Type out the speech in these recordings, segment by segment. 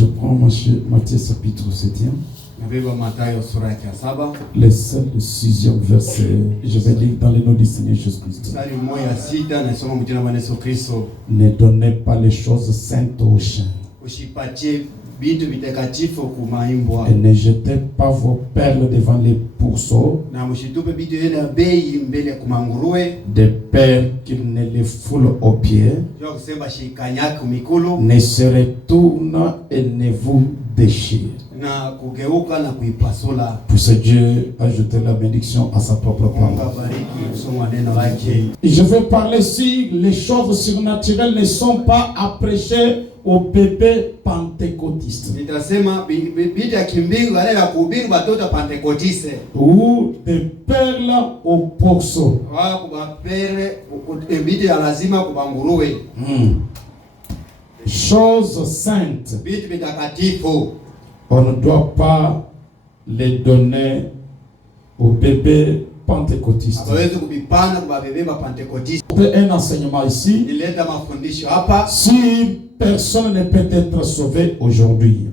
Je prends Matthieu chapitre 7e. Le 6e verset. Je vais lire dans le nom du Seigneur Jésus-Christ. Ne donnez pas les choses saintes aux chiens. Et ne jetez pas vos perles devant les pourceaux, des perles qu'ils ne les foulent aux pieds, ne se retournent et ne vous déchirent. Puisse Dieu ajouter la bénédiction à sa propre parole. Je vais parler si les choses surnaturelles ne sont pas à prêcher aux bébés pentecôtistes. Ou des perles au pourceau. Choses saintes. On ne doit pas les donner aux bébés pentecôtistes. Un enseignement ici. Si personne ne peut être sauvé aujourd'hui.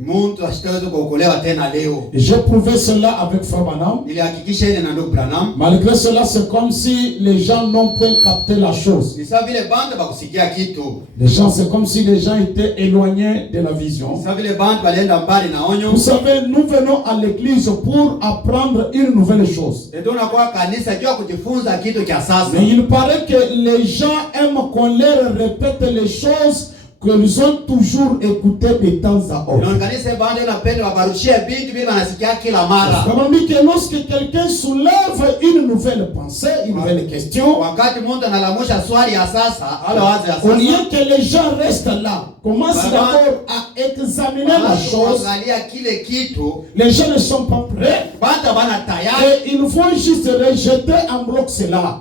Et j'ai prouvé cela avec Frère Branham. Malgré cela, c'est comme si les gens n'ont point capté la chose. Les gens, c'est comme si les gens étaient éloignés de la vision. Vous savez, nous venons à l'église pour apprendre une nouvelle chose. Mais il paraît que les gens aiment qu'on leur répète les choses qu'ils ont toujours écouté de temps à autre. On dit que lorsque quelqu'un soulève une nouvelle pensée, une nouvelle question, au lieu que les gens restent là, commencent d'abord à examiner la chose, les gens ne sont pas prêts et ils vont juste rejeter en bloc cela.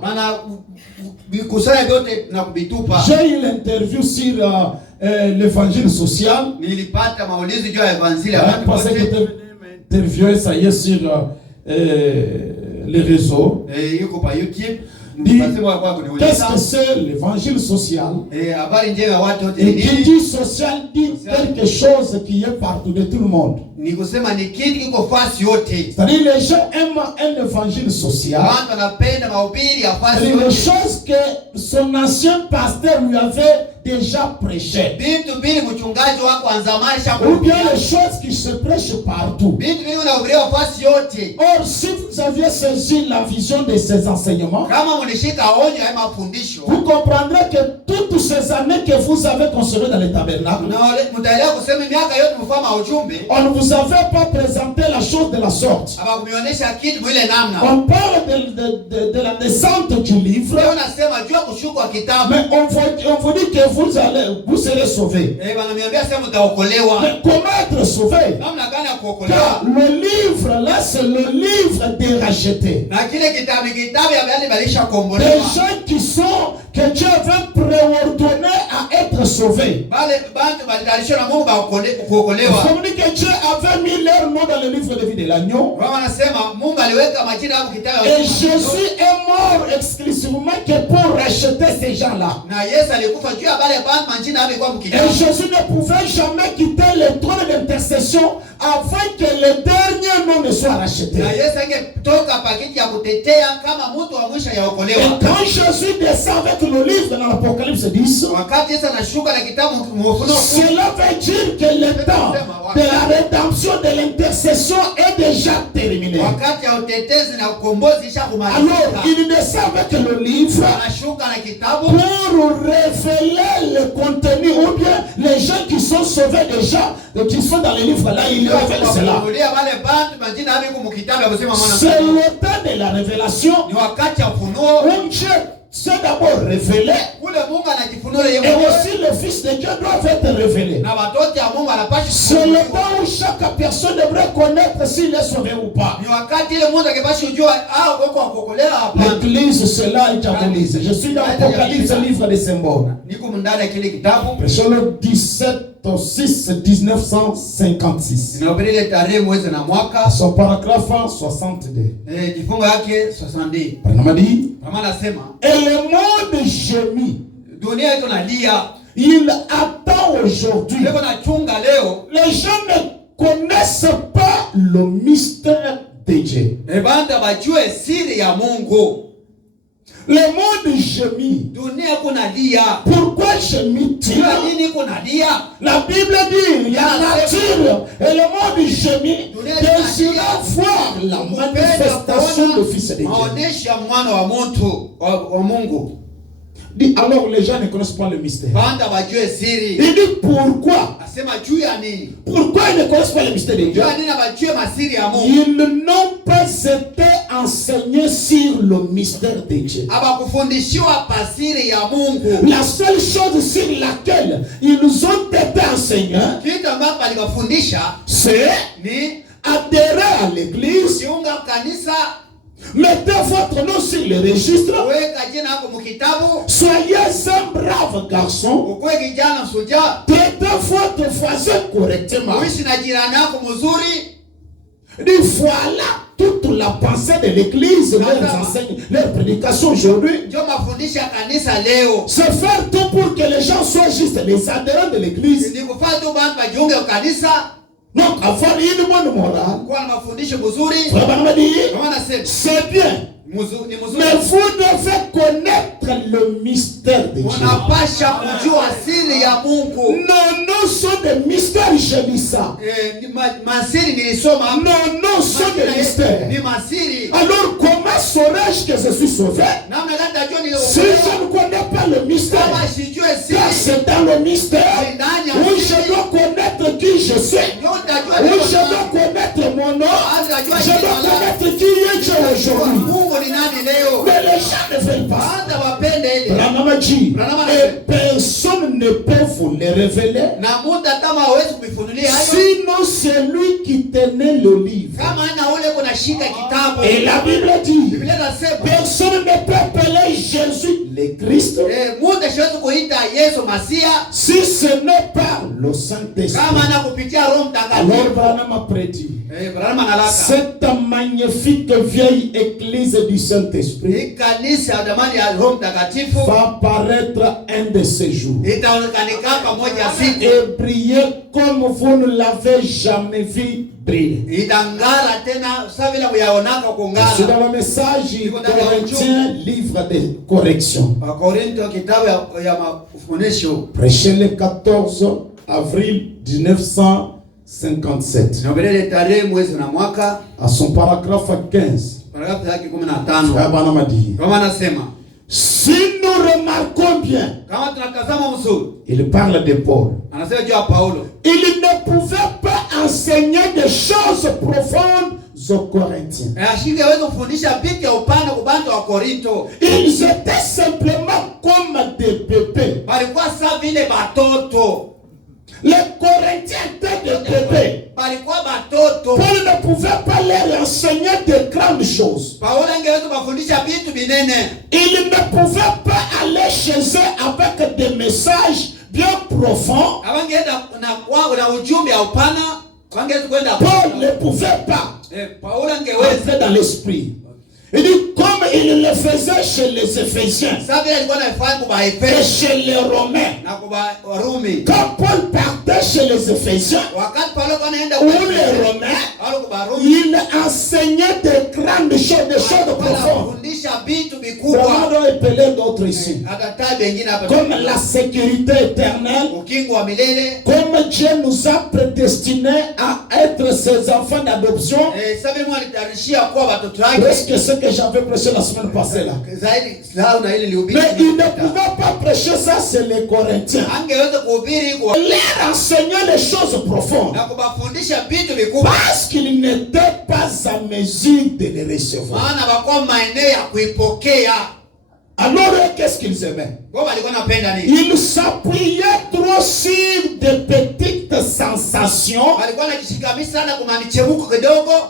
J'ai eu l'interview sur l'évangile social. Parce que interviewé ça y est sur les réseaux. Qu'est-ce que c'est l'évangile social? Et qui dit social dit quelque chose qui est partout de tout le monde. C'est-à-dire les gens aiment un évangile social. C'est une chose que son ancien pasteur lui avait déjà prêché. Ou bien les choses qui se prêchent partout. Or, si vous aviez saisi la vision de ces enseignements, vous comprendrez que toutes ces années que vous avez consommées dans les tabernacles, on ne vous avait pas présenté la chose de la sorte. On parle de la descente du livre, mais on vous dit que vous serez sauvés. Mais comment être sauvé? Car le livre là, c'est le livre des rachetés. Des gens qui sont, que Dieu avait préordonné à être sauvés. On dit que Dieu avait mis leur nom dans le livre de vie de l'agneau. Et Jésus est mort exclusivement que pour racheter ces gens-là. Et Jésus ne pouvait jamais quitter le trône d'intercession afin que le dernier nom ne soit racheté. Et quand Jésus descend avec le livre dans l'Apocalypse 10, cela veut dire que le temps de la rédemption de l'intercession est déjà terminé. Alors, il descend avec le livre pour révéler le contenu, ou bien les gens qui sont sauvés déjà, qui sont dans le livre là, il révèle cela. C'est le temps de la révélation. Un Dieu c'est d'abord révélé, et aussi le Fils de Dieu doit être révélé. C'est le temps où chaque personne devrait connaître s'il est sauvé ou pas. L'église, c'est là et diabolise. Je suis dans l'Apocalypse, livre des symboles. Verset 17/6 1956. Son paragraphe 62. Et le monde gémit. il attend aujourd'hui. Les gens ne connaissent pas le mystère de Dieu. Le monde gémit. Pourquoi gémit-il? La Bible dit, la nature et le monde gémit, désirant voir la manifestation du Fils de Dieu. Dit, alors les gens ne connaissent pas le mystère. Il dit pourquoi? Pourquoi ils ne connaissent pas le mystère de Dieu? Ils n'ont pas été enseignés sur le mystère de Dieu. La seule chose sur laquelle ils ont été enseignés, c'est adhérer à l'église. Mettez votre nom sur le registre. Soyez un brave garçon. Traitez votre voisin correctement. Voilà toute la pensée de l'église, leurs enseignes, leurs prédications aujourd'hui. C'est faire tout pour que les gens soient juste les adhérents de l'église. Donc, avoir une bonne morale, c'est bien. Mais vous devez connaître le mystère de Dieu. Nos noms sont des mystères gémissants. Nos noms sont des mystères. Alors comment saurais-je que je suis sauvé? Si je ne connais pas le mystère, car c'est dans le mystère où je dois connaître qui je suis, où je dois connaître mon nom, je dois connaître qui est Dieu aujourd'hui. Mais les gens ne veulent pas. Branham dit, et personne ne peut vous les révéler, sinon c'est lui qui tenait le livre. Et la Bible dit, personne ne peut appeler Jésus le Christ si ce n'est pas le Saint-Esprit. Alors Branham a prédit, cette magnifique vieille église du Saint-Esprit va apparaître un de ces jours et briller comme vous ne l'avez jamais vu briller. C'est dans le message Corinthiens, livre de correction, prêché le 14 avril 1957, à son paragraphe 15. Si nous remarquons bien, il parle de Paul. Il ne pouvait pas enseigner des choses profondes aux Corinthiens. Ils étaient simplement comme des bébés. Les Corinthiens étaient des bébés. Paul ne pouvait pas leur enseigner de grandes choses. Il ne pouvait pas aller chez eux avec des messages bien profonds. Paul ne pouvait pas entrer dans l'esprit. Il dit comme il le faisait chez les Éphésiens et chez les Romains. Quand Paul partait chez les Éphésiens ou les Romains, il enseignait de grandes choses, des choses profondes. Vraiment doit appeler d'autres ici. Comme la sécurité éternelle, comme Dieu nous a prédestinés à être ses enfants d'adoption. Presque ce que j'avais prêché la semaine passée là. Mais il ne pouvait pas prêcher ça, c'est les Corinthiens. Leur enseigner les choses profondes parce qu'ils n'étaient pas à mesure de les recevoir. Alors qu'est-ce qu'ils aimaient? Ils s'appuyaient trop sur des petites sensations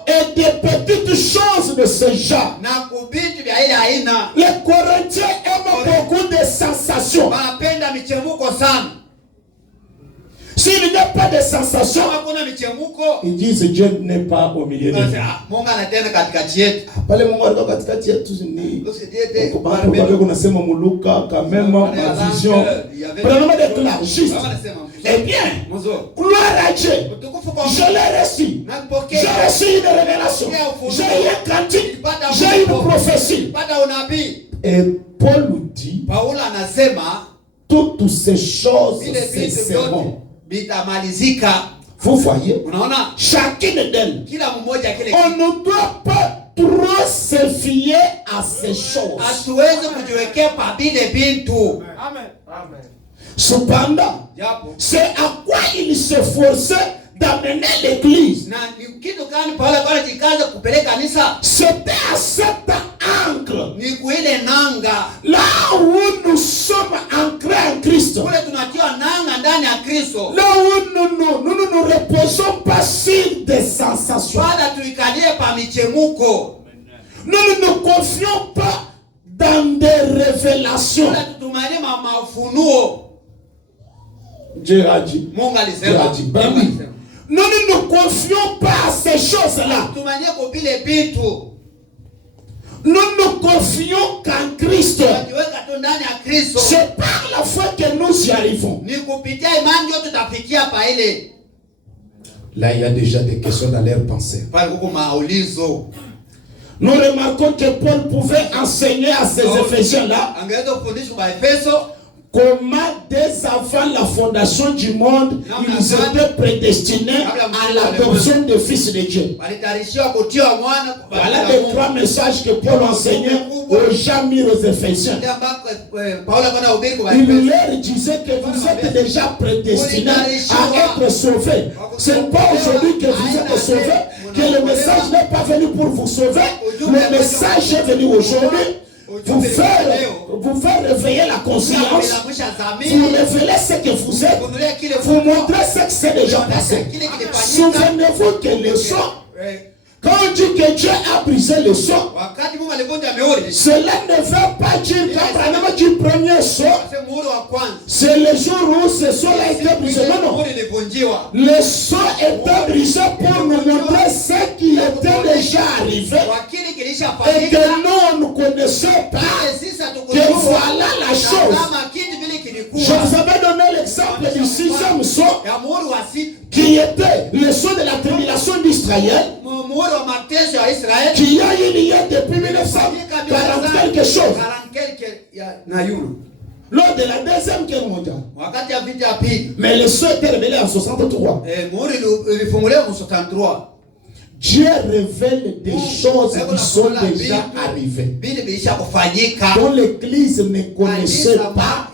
et des petites choses de ce genre. Les Corinthiens aiment beaucoup de sensations. S'il n'est pas de sensation, ils disent Dieu n'est pas au milieu de nous. Pale Mungu alikuwa katikati yetu ni kwa kunasema muluka quand même ma vision. Prenons des clairs juste. Eh bien, gloire à Dieu. Je l'ai reçu. J'ai reçu une révélation. J'ai eu un cantique. J'ai eu une prophétie. Et Paul nous dit, toutes ces choses cesseront. Vous voyez, chacune d'elles, on ne doit pas trop se fier à ces choses. Cependant, c'est à quoi il s'efforçait d'amener l'église. C'était à cet ancre. Là où nous sommes ancrés en Christ. Là où nous ne nous reposons pas sur des sensations. Nous ne nous confions pas dans des révélations. Dieu a dit. Nous ne nous confions pas à ces choses-là. Nous nous confions qu'en Christ. C'est par la foi que nous y arrivons. Là, il y a déjà des questions dans leur pensée. Nous remarquons que Paul pouvait enseigner à ces Éphésiens-là comment dès avant la fondation du monde, ils étaient prédestinés à l'adoption des fils de Dieu. Voilà les trois messages que Paul enseignait aux gens mis aux Éphésiens. Il leur disait que vous êtes déjà prédestinés à être sauvés. Ce n'est pas aujourd'hui que vous êtes sauvés, que le message n'est pas venu pour vous sauver. Le message est venu aujourd'hui. Vous faire réveiller la conscience, vous révéler ce que vous êtes, vous montrer ce que c'est déjà passé. Souvenez-vous que le son, quand on dit que Dieu a brisé le son, cela ne veut pas dire qu'Abraham du premier son, c'est le jour où ce son a été brisé. Non, non. Le son était brisé pour nous montrer ce qui était déjà arrivé et que nous ne connaissons pas, que voilà la chose. Je vous avais donné l'exemple du 6e son qui était le son de la tribulation d'Israël, qui a eu lieu depuis 1940 quelque chose. Lors de la deuxième guerre mondiale. Mais le son était révélé en 63. Dieu révèle des choses qui sont déjà arrivées, dont l'Église ne connaissait pas,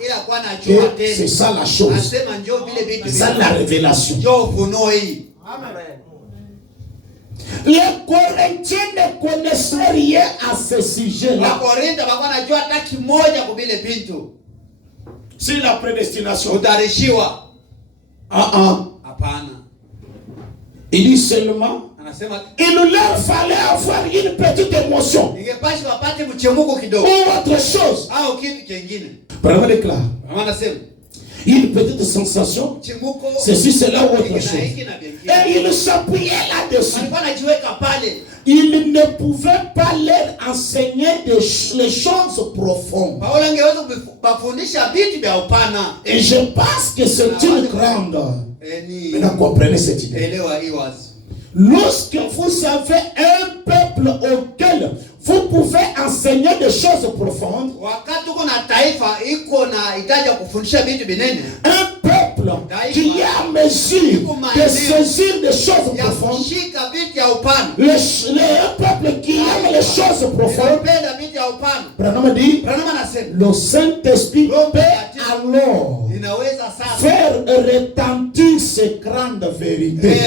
que c'est ça la chose. C'est ça la révélation. Les Corinthiens ne connaissaient rien à ce sujet-là. C'est la prédestination. Il dit seulement, il leur fallait avoir une petite émotion ou autre chose. Vraiment déclare. Une petite sensation, ceci, cela ou autre chose. Et il s'appuyait là-dessus. Il ne pouvait pas leur enseigner les choses profondes. Et je pense que c'est une grande. Maintenant, comprenez cette idée. Lorsque vous avez un peuple auquel vous pouvez enseigner des choses profondes, un peuple qui est en mesure de saisir des choses profondes, un peuple qui aime les choses profondes, Branham dit, le Saint-Esprit peut alors faire retentir ces grandes vérités.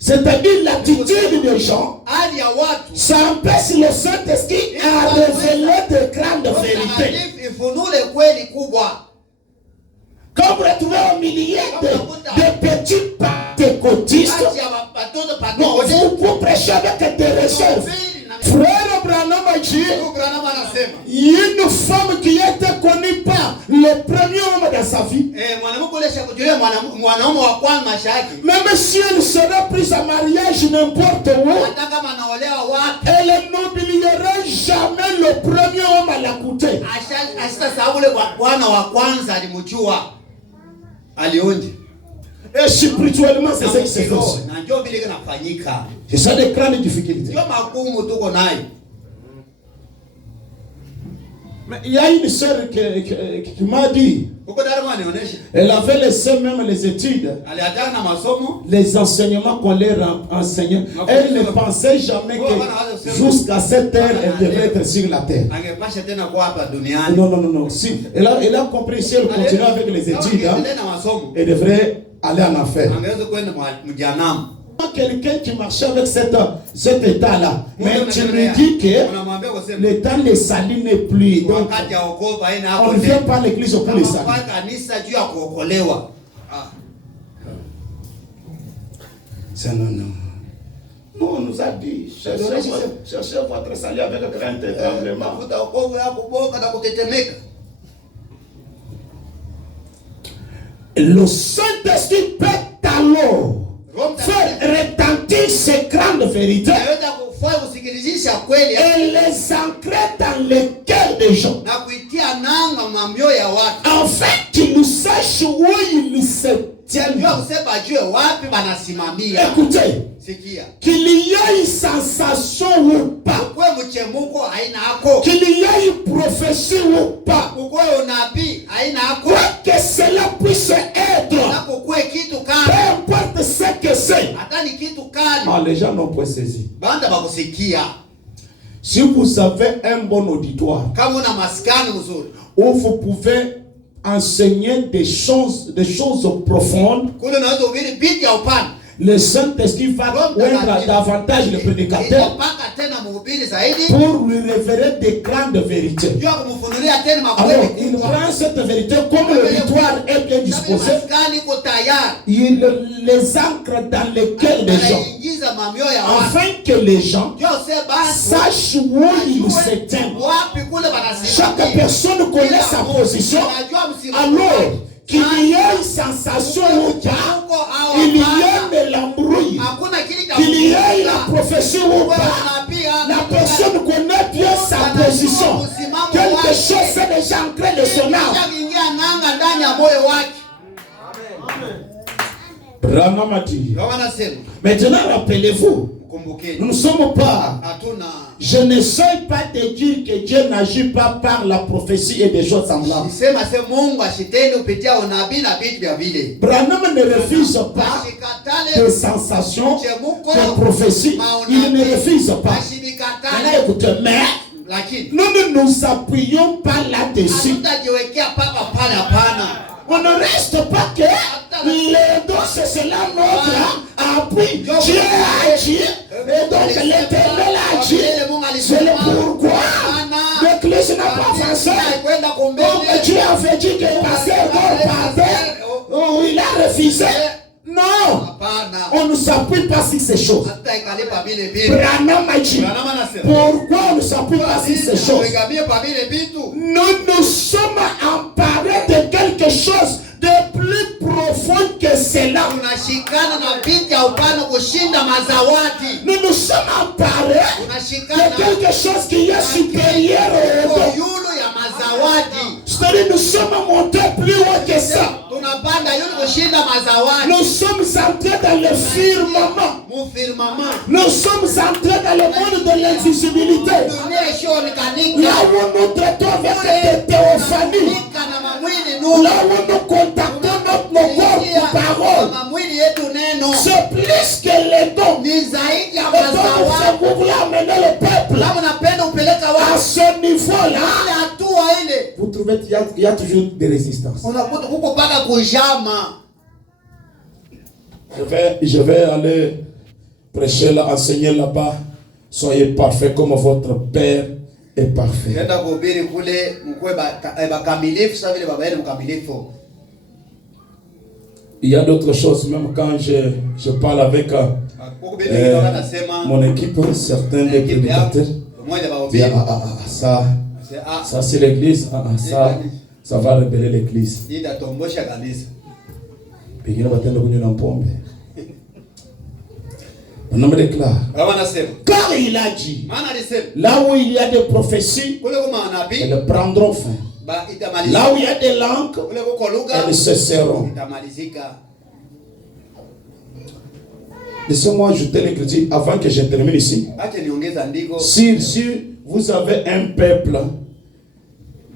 C'est-à-dire l'attitude des gens, ça empêche le Saint-Esprit à révéler de grandes vérités. Quand vous retrouvez au milieu de petits pentecôtistes, vous prêchez avec des réserves. Frère Branham a dit, une femme qui était connue par le premier homme dans sa vie, même si elle serait prise à mariage n'importe où, elle n'oublierait jamais le premier homme à la coûter. Et spirituellement, c'est ce qui se fait. C'est ça les grandes difficultés. Mais il y a une sœur qui m'a dit, elle avait laissé même les études, les enseignements qu'on leur enseignait. Elle ne pensait jamais que jusqu'à cette heure, elle devait être sur la terre. Non. Si, elle a compris, si elle continue avec les études, elle devrait aller en enfer. Quelqu'un qui marchait avec cet état-là, mais tu me dis que l'état ne salit n'est plus. Donc, on ne vient pas à l'église pour les salir. C'est non. Non, on nous a dit, cherchez votre salut avec un grand tremblement. Le Saint-Esprit peut alors faire retentir ces grandes vérités et les ancrer dans les cœurs des gens, afin qu'ils nous sachent où ils se tiennent. Écoutez, qu'il y ait une sensation ou pas, qu'il y ait une prophétie ou pas, quoi que cela puisse être, peu importe ce que c'est. Les gens n'ont pas saisi. Si vous avez un bon auditoire, où vous pouvez enseigner des choses profondes, le Saint-Esprit va être davantage le prédicateur pour lui révéler des grandes vérités. Alors, il prend cette vérité comme l'auditoire est bien disposé, il les ancre dans les cœurs des gens, afin que les gens sachent où ils se tiennent. Chaque personne connaît sa position. Alors, qu'il y ait une sensation ou pas, il y ait de l'embrouille, qu'il y ait la prophétie ou pas, la personne connaît bien sa position. Quelque chose s'est déjà ancré de son âme. Branham a dit. Maintenant, rappelez-vous, nous ne sommes pas. Je ne sais pas te dire que Dieu n'agit pas par la prophétie et des choses semblables. Branham ne refuse pas des sensations, des prophéties. Il ne refuse pas. Mais nous ne nous appuyons pas là-dessus. On ne reste pas que les dons, c'est cela notre appui. Dieu a dit, et donc l'Éternel a dit, c'est le pourquoi l'Église n'a pas avancé. Donc Dieu avait dit que pasteur par terre, il a refusé. Non, on ne s'appuie pas sur ces choses. Branham a dit, pourquoi on ne s'appuie pas sur ces choses? Nous nous sommes emparés de quelque chose de plus profond que cela. Nous nous sommes emparés de quelque chose qui est supérieur au autre. C'est-à-dire nous sommes montés plus haut que ça. Nous sommes entrés dans le firmament. Nous sommes entrés dans le monde de l'invisibilité. Là où nous traitons avec des théophanies. Là où nous contactons notre corps par parole. C'est plus que les dons. Et donc vous voulez amener le peuple à ce niveau-là. Vous trouvez qu'il y a toujours des résistances. Je vais aller prêcher là, enseigner là-bas. Soyez parfaits comme votre Père est parfait. Il y a d'autres choses, même quand je parle avec mon équipe, certains des prédicateurs, Ça c'est l'église. Ça va révéler l'église. On me déclare. Car il a dit, là où il y a des prophéties, elles prendront fin. Là où il y a des langues, elles cesseront. Laissez-moi ajouter l'écriture avant que je termine ici. Si vous avez un peuple,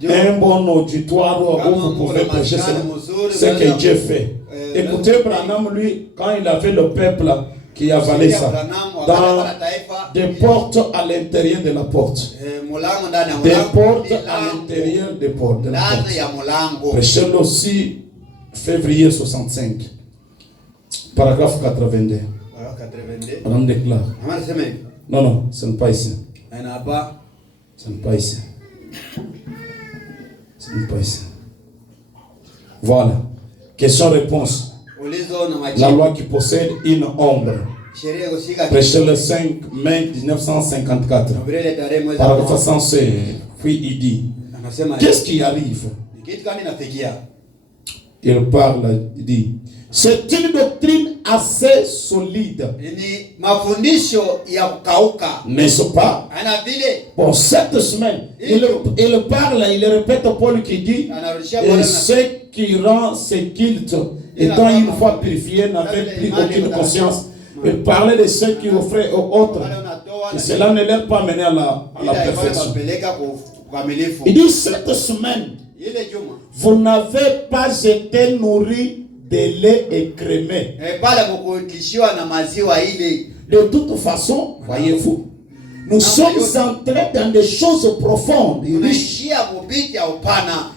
un bon auditoire où vous pouvez prêcher ce que Dieu fait. Écoutez, Branham, lui, quand il avait le peuple qui avalait ça, dans des portes à l'intérieur de la porte, des portes à l'intérieur des portes, prêchez-le aussi février 65, paragraphe 82. On déclare. Non, ce n'est pas ici. Ce n'est pas ici. Ce n'est pas ici. Voilà. Question-réponse. La loi qui possède une ombre. Prêché le 5 mai 1954. Paragraphe 106. Puis il dit, qu'est-ce qui arrive? Il parle, il dit, c'est une doctrine assez solide. N'est-ce pas? Bon, cette semaine, il parle, il répète Paul qui dit, et ce qui rend ces cultes, étant une fois purifiés, n'avaient plus aucune conscience. Il parlait de ceux qui offraient aux autres. Et cela ne leur pas mené à la perfection. Il dit, cette semaine, vous n'avez pas été nourris de lait écrémé. De toute façon, voyez-vous, nous sommes entrés dans des choses profondes et riches.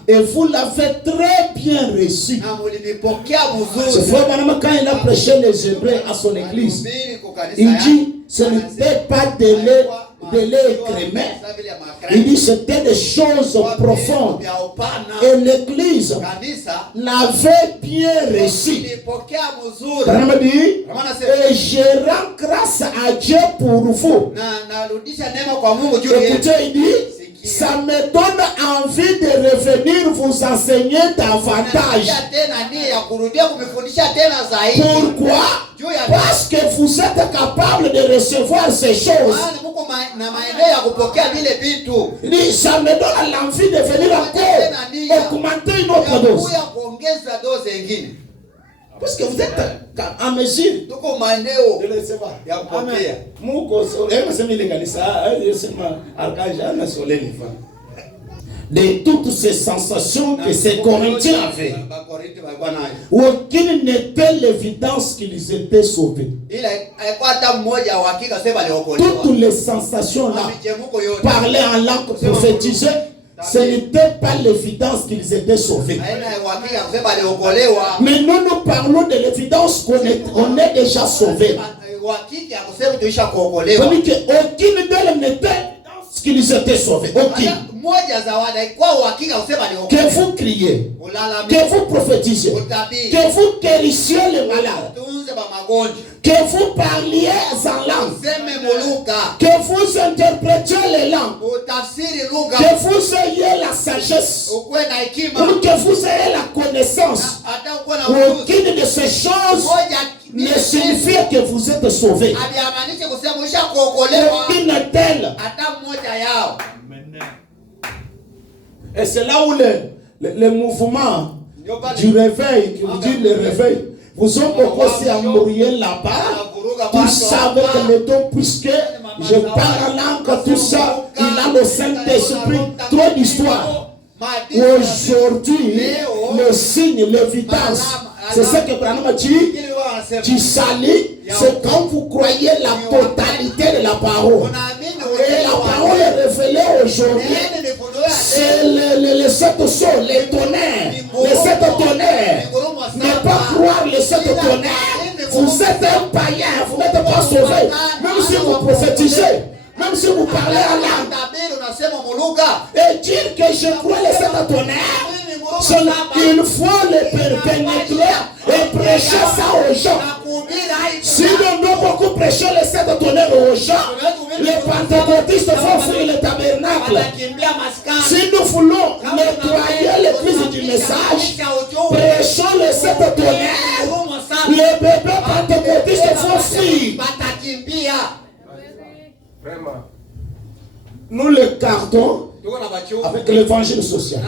Et vous l'avez très bien reçu. Ce frère Branham, quand il a prêché les Hébreux à son église, il dit, ce n'était pas de lait écrémé. Il dit c'était des choses profondes. Et l'église l'avait bien reçu. Branham dit, et je rends grâce à Dieu pour vous. Écoutez, il dit, ça me donne envie de revenir vous enseigner davantage. Pourquoi? Parce que vous êtes capable de recevoir ces choses. Il dit, ça me donne l'envie de venir encore augmenter une autre dose. Parce que vous êtes en mesure de le recevoir. De toutes ces sensations que ces Corinthiens avaient, aucune n'était l'évidence qu'ils étaient sauvés. Toutes les sensations là, parler en langue prophétisée, ce n'était pas l'évidence qu'ils étaient sauvés. Mais nous parlons de l'évidence qu'on est déjà sauvé. Aucune d'elles n'était qu'ils étaient sauvés. Aucune. Que vous criez, que vous prophétisiez, que vous guérissiez les malades, que vous parliez en langue, que vous interprétiez les langues, que vous ayez la sagesse, ou que vous ayez la connaissance. Aucune de ces choses ne signifie que vous êtes sauvés. Aucune d'elles. Et c'est là où le mouvement du réveil, qui vous dit le réveil, vous ont beaucoup aussi embrouillé là-bas. Vous savez que le don, puisque je parle en langue, tout ça, il a le Saint-Esprit, trop d'histoire. Aujourd'hui, le signe, l'évidence, c'est ce que Branham dit, du salut, c'est quand vous croyez la totalité de la parole. Et la parole est révélée aujourd'hui. C'est les sept sceaux, les tonnerres. Les sept tonnerres. Ne pas croire les sept tonnerres. Vous êtes un païen, vous n'êtes pas sauvé. Même si vous prophétisez, même si vous parlez en langue. Et dire que je crois les sept tonnerres, il faut les pénétrer et prêcher ça aux gens. Si nous devons beaucoup prêcher les sept tonnerres aux gens, les pentecôtistes vont fuir les tabernacles. obstacles. Si nous voulons nettoyer les crises du message, prêchons les 7 tonnerres, les bébés pentecôtistes font fuir. Nous les gardons avec l'évangile social.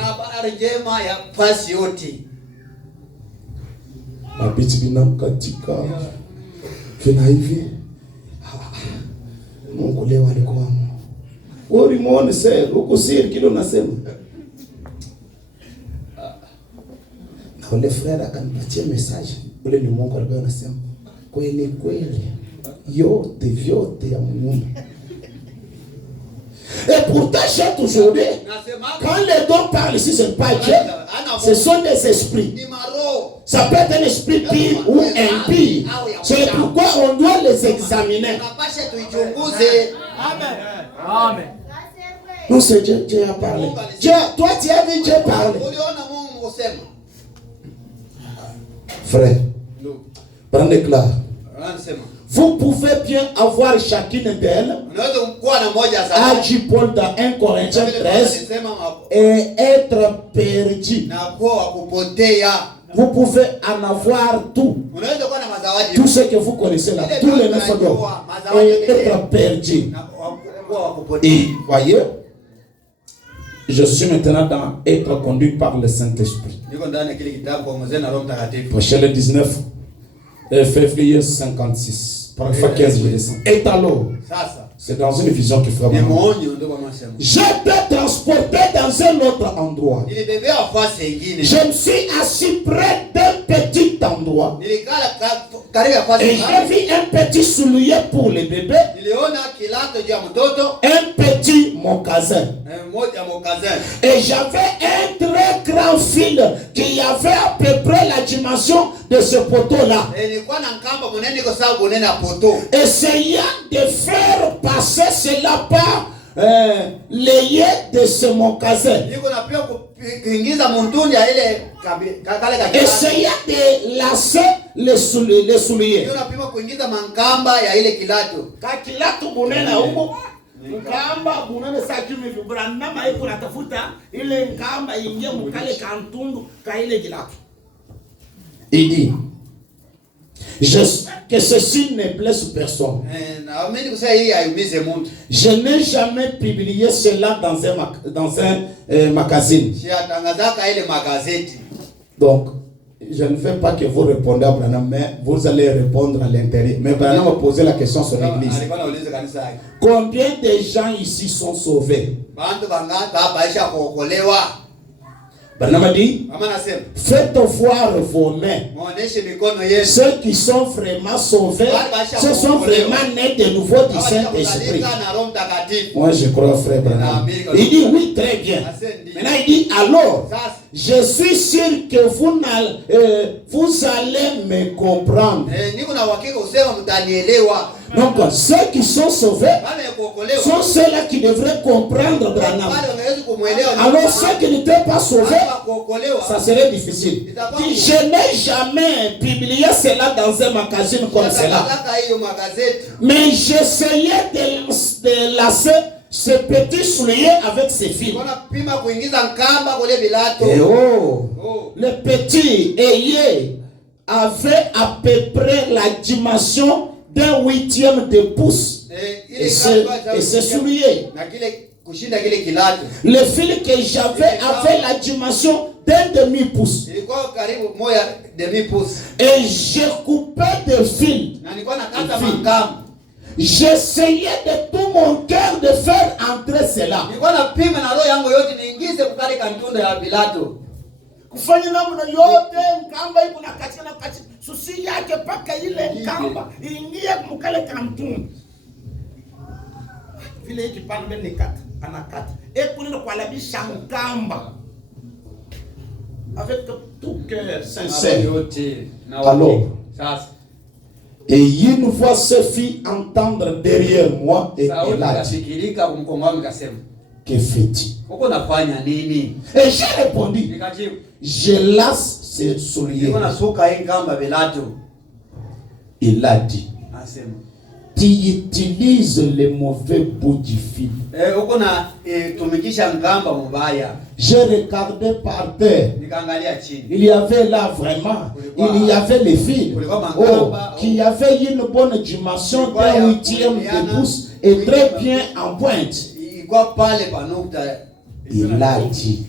Katika fina hivi Mungu leo alikuwa wewe muone sasa uko siri kile unasema na ule frère akanipatia message ule ni Mungu alikuwa anasema kweli kweli yote vyote ya Mungu. Et pourtant, j'ai toujours dit, quand les dons parlent ici, ce n'est pas Dieu, ce sont des esprits. Ça peut être un esprit pire ou impie. C'est pourquoi on doit les examiner. Amen. Non, c'est Dieu, Dieu a parlé. Dieu, toi, tu as vu Dieu parler. Frère, prenez clair. Vous pouvez bien avoir chacune d'elles, a dit Paul dans 1 Corinthiens 13, et être perdu. Vous pouvez en avoir tout. Tout ce que vous connaissez là, tous les 9 dons, et être perdu. Et voyez, je suis maintenant dans être conduit par le Saint-Esprit. Prochain le 19 février 56. Par 15 je descends. Et alors, c'est dans une vision qui fera vraiment. J'étais transporté dans un autre endroit. Je me suis assis près d'un petit endroit. Et j'ai vu un petit soulier pour les bébés. Un petit mocassin. Et j'avais un très grand fil qui avait à peu près la dimension de ce poteau-là. Essayant de faire passer cela par l'ayé de ce mocassin. Essayant de lasser les souliers. Nkamba bunane sakimi vibrana maiko natafuta ile nkamba ingie mukale kantundu ka ile gilatu. Il dit que ceci ne blesse personne. Je n'ai jamais publié cela dans un magazine. Donc je ne fais pas que vous répondez à Branham, mais vous allez répondre à l'intérieur. Mais Branham a posé la question sur l'église. Combien de gens ici sont sauvés? Branham a dit, faites voir vos mains. Ceux qui sont vraiment sauvés, ce sont vraiment nés de nouveau du Saint-Esprit. Moi je crois, frère Branham. Il dit oui, très bien. Maintenant il dit alors, je suis sûr que vous allez me comprendre. Donc ceux qui sont sauvés sont ceux-là qui devraient comprendre Branham. Alors ceux qui n'étaient pas sauvés, ça serait difficile. Je n'ai jamais publié cela dans un magazine comme cela. Mais j'essayais de lasser ce petit soulier avec ses fils. Et le petit ayé avait à peu près la dimension d'un 1/8 de pouce. Et ce soulier. Le fil que j'avais avait la dimension d'un demi-pouce. Et je coupais des fils. J'essayais de tout mon cœur de faire entrer cela. Kufanya namna yote nkamba iko na katika susi yake paka ile nkamba ingie mukale kantundu. Vile hiki pande ni kata anakata. Ekulino kwa labisha nkamba. Avec tout cœur sincère. Alors, et une fois se fit entendre derrière moi et elle a dit, que fais-tu? Et j'ai répondu, je lasse ce soulier. Il a dit, tu utilises les mauvais bouts du fil. J'ai regardé par terre. Il y avait là vraiment, il y avait les fils qui avaient une bonne dimension d'un 8e de pouce et très bien en pointe. Il a dit,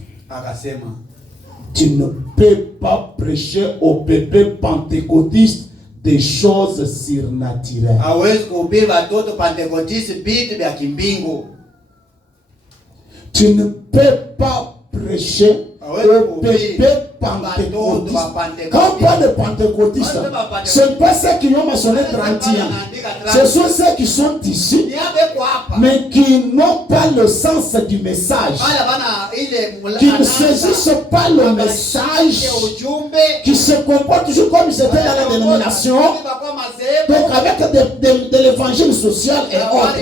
tu ne peux pas prêcher au peuple pentecôtiste des choses surnaturelles. Tu ne peux pas prêcher au peuple pentecôtiste. Quand on parle de pentecôtiste, ce n'est pas ceux qui ont mentionné 30 ans. Ce sont ceux qui sont ici, mais qui n'ont pas le sens du message, qui ne saisissent pas le message, qui se comportent toujours comme c'était dans la dénomination, donc avec de l'évangile social et autres.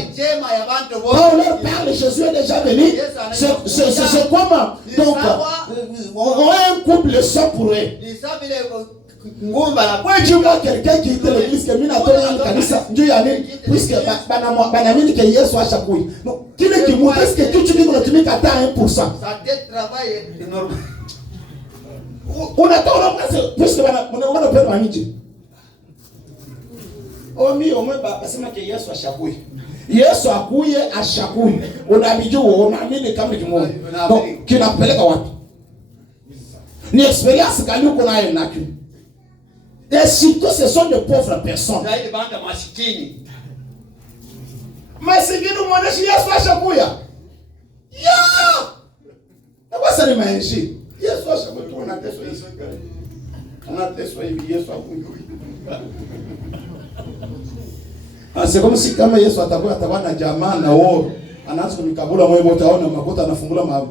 Quand on leur parle, Jésus est déjà venu, c'est comment? Donc, on a un couple sans pour eux. Ouais, tu vois quelqu'un qui était l'église que mina tola le kanisa ndio yani puisque banamini que Yesu achakui. Non, kile qui montre que tu dis que tu n'es qu'à 1%. Ça travail normal. On attend là puisque on a peur mamiji. Omi au moins basema que Yesu achakui. Yesu akuye achakui. Unabijua unaamini kama kimoja. Donc kinapeleka wapi? Ni expérience gani uko nayo nayo? Et surtout, ce sont de pauvres personnes. Mais si vous nous montrez Yesu ashakuya. Ya! Na kwa sasa ni maenji. Yesu ashakuya tu anateswa Yesu. Anateswa hivi Yesu akuya. C'est comme si kama Yesu atakuwa na jamaa na wao. Anaanza kumikabula moyo wote aone makuta anafungula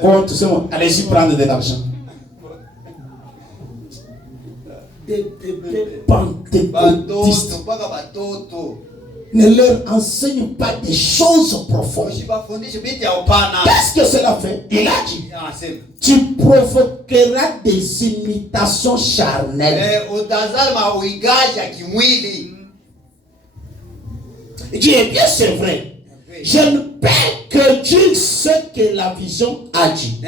compte sema allez-y prendre de l'argent. Des pentecôtistes ne leur enseigne pas des choses profondes. Qu'est-ce que cela fait? Il a dit, tu provoqueras des imitations charnelles. Il dit, eh bien c'est vrai. Je ne peux que dire ce que la vision a dit.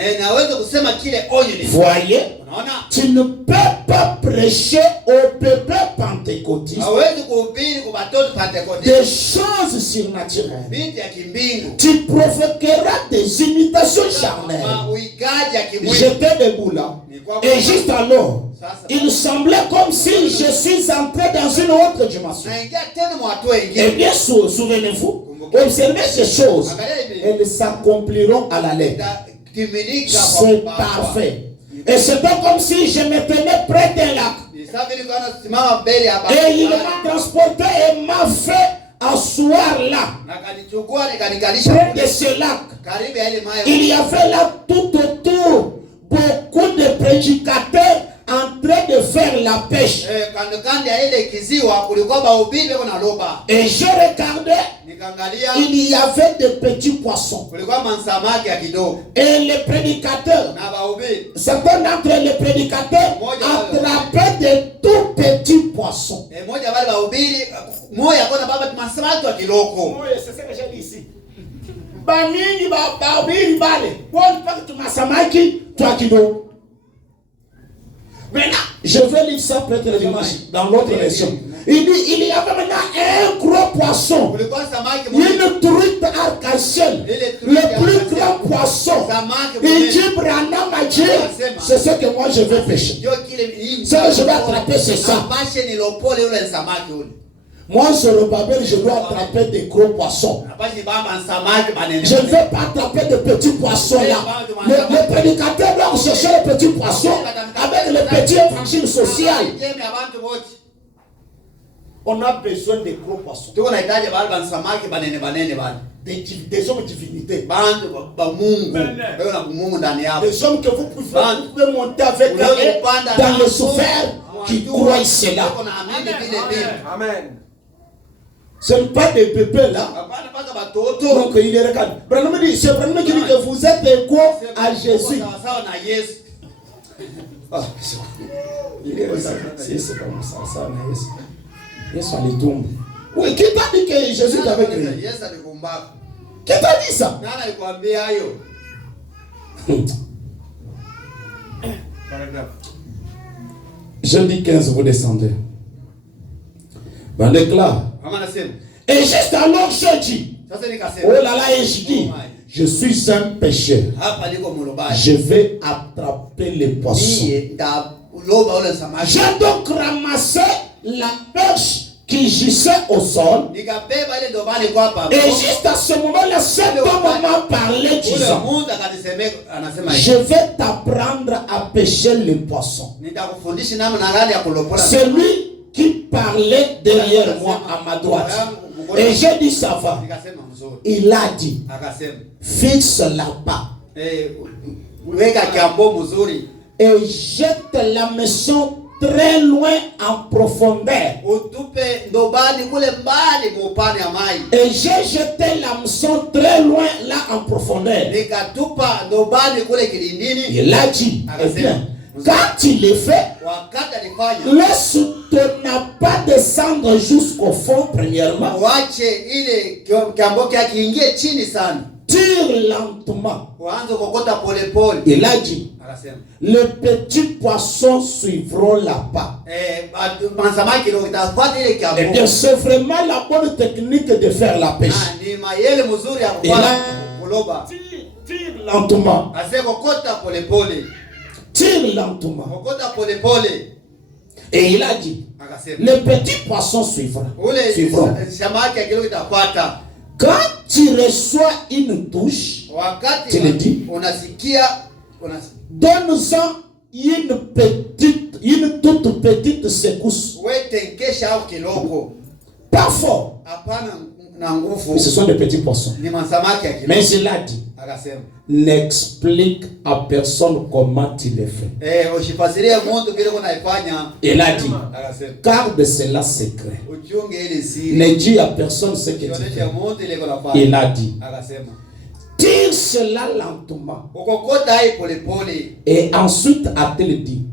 Voyez, tu ne peux pas prêcher au peuple pentecôtiste des choses surnaturelles. Tu provoqueras des imitations charnelles. J'étais debout là. Et juste alors, il semblait comme si je suis entré dans une autre dimension. Et bien sûr, souvenez-vous, observez ces choses. Elles s'accompliront à la lettre. C'est parfait. Et c'est pas comme si je me tenais près d'un lac. Et il m'a transporté et m'a fait asseoir là. Près de ce lac. Il y avait là tout autour beaucoup de prédicateurs en train de faire la pêche. Et je regardais, il y avait de petits poissons. Et les prédicateurs, certains d'entre les prédicateurs attrapaient de tout petits poissons. C'est ce que j'ai dit ici. Maintenant, je vais lire ça peut-être dans l'autre version. Il dit, il y avait maintenant un gros poisson, une truite arc-en-ciel, le plus grand poisson. Il dit, Branham m'a dit, c'est ce que moi je vais pêcher. Ce que je vais attraper, c'est ça. Moi, sur le Babel, je dois attraper des gros poissons. Je ne vais pas attraper de petits poissons là. Le prédicateur doit chercher les petits poissons avec le petit évangile social. On a besoin de gros poissons. Des hommes de divinité. Des hommes que vous pouvez monter avec eux dans le souffert qui croient cela. Amen. Ce n'est pas des bébés là. Donc il est regarde. Branham dit, c'est Branham qui dit que vous êtes égaux à Jésus. Il est c'est comme ça, ça, mais Yesu alitumba. Oui, qui t'a dit que Jésus t'avait créé? Qui t'a dit ça? Jeudi 15, vous descendez. Ben déclare. Et juste alors je dis, oh là là, et je dis, je suis un pécheur. Je vais attraper les poissons. J'ai donc ramassé la perche qui gissait au sol. Et juste à ce moment-là, cet homme m'a parlé disant, je vais t'apprendre à pêcher les poissons. C'est lui qui parlait derrière moi à ma droite. Et j'ai dit, ça va. Il a dit, fixe là-bas. Et jette la maison très loin en profondeur. Et j'ai jeté l'hameçon très loin là en profondeur. Il a dit, eh bien, quand il le fait, laisse ton appât descendre jusqu'au fond premièrement. Tire lentement. Il a dit, les petits poissons suivront l'appât. Et bien, c'est vraiment la bonne technique de faire la pêche. Et là, tire lentement. Tire lentement. Et il a dit, les petits poissons suivront. Quand tu reçois une touche, tu le dis, donne-en une toute petite secousse. Pas fort. Mais ce sont des petits poissons. Mais il a dit, n'explique à personne comment tu le fais. Il a dit, garde cela secret. Ne dis à personne ce que tu fais. Il a dit, tire cela lentement. Et ensuite a-t-il dit,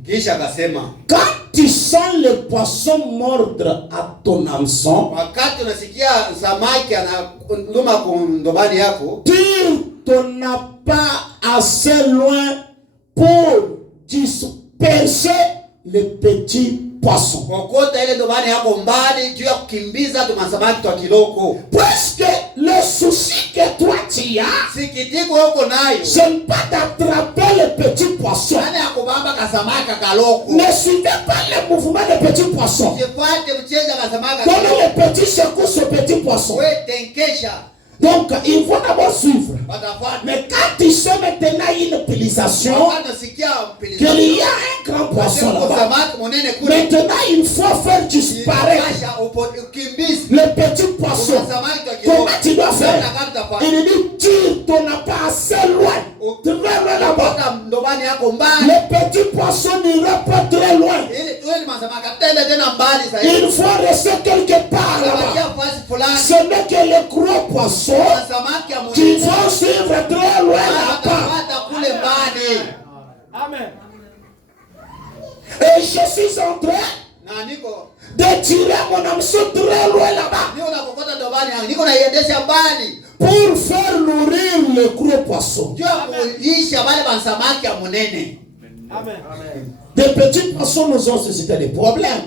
quand tu sens le poisson mordre à ton hameçon, tire ton appât assez loin pour disperser les petits poissons. Puisque le souci que toi tu as, ce n'est pas d'attraper les petits poissons. Ne suivez pas les mouvements des petits poissons. Donnez les petits secousses aux petits poissons. Donc, il faut d'abord suivre. Mais quand tu sais maintenant une utilisation, qu'il y a un grand poisson là-bas, maintenant il faut faire disparaître le petit poisson. Comment tu dois faire? Il dit, tire ton appât assez loin. Très loin là-bas. Le petit poisson n'ira pas très loin. Il faut rester quelque part là-bas. Ce n'est que le gros poisson qui vont suivre très loin là-bas. Amen. Et je suis en train de tirer mon hameçon très loin là-bas pour faire nourrir le gros poisson. Amen. Des petits poissons nous ont suscité des problèmes.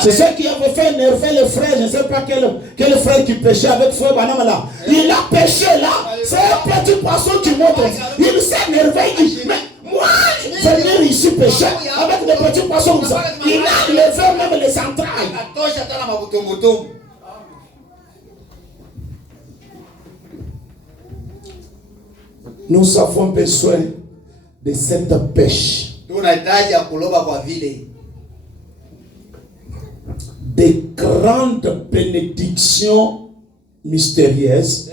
C'est ce qui avait fait énerver le frère. Je ne sais pas quel frère qui pêchait avec frère Banama là. Il a pêché là. C'est un petit poisson qui monte. Il s'est énervé. Il dit, mais moi, je vais venir ici pêcher avec des petits poissons comme ça. Il a levé même les entrailles. Nous avons besoin de cette pêche. Des grandes bénédictions mystérieuses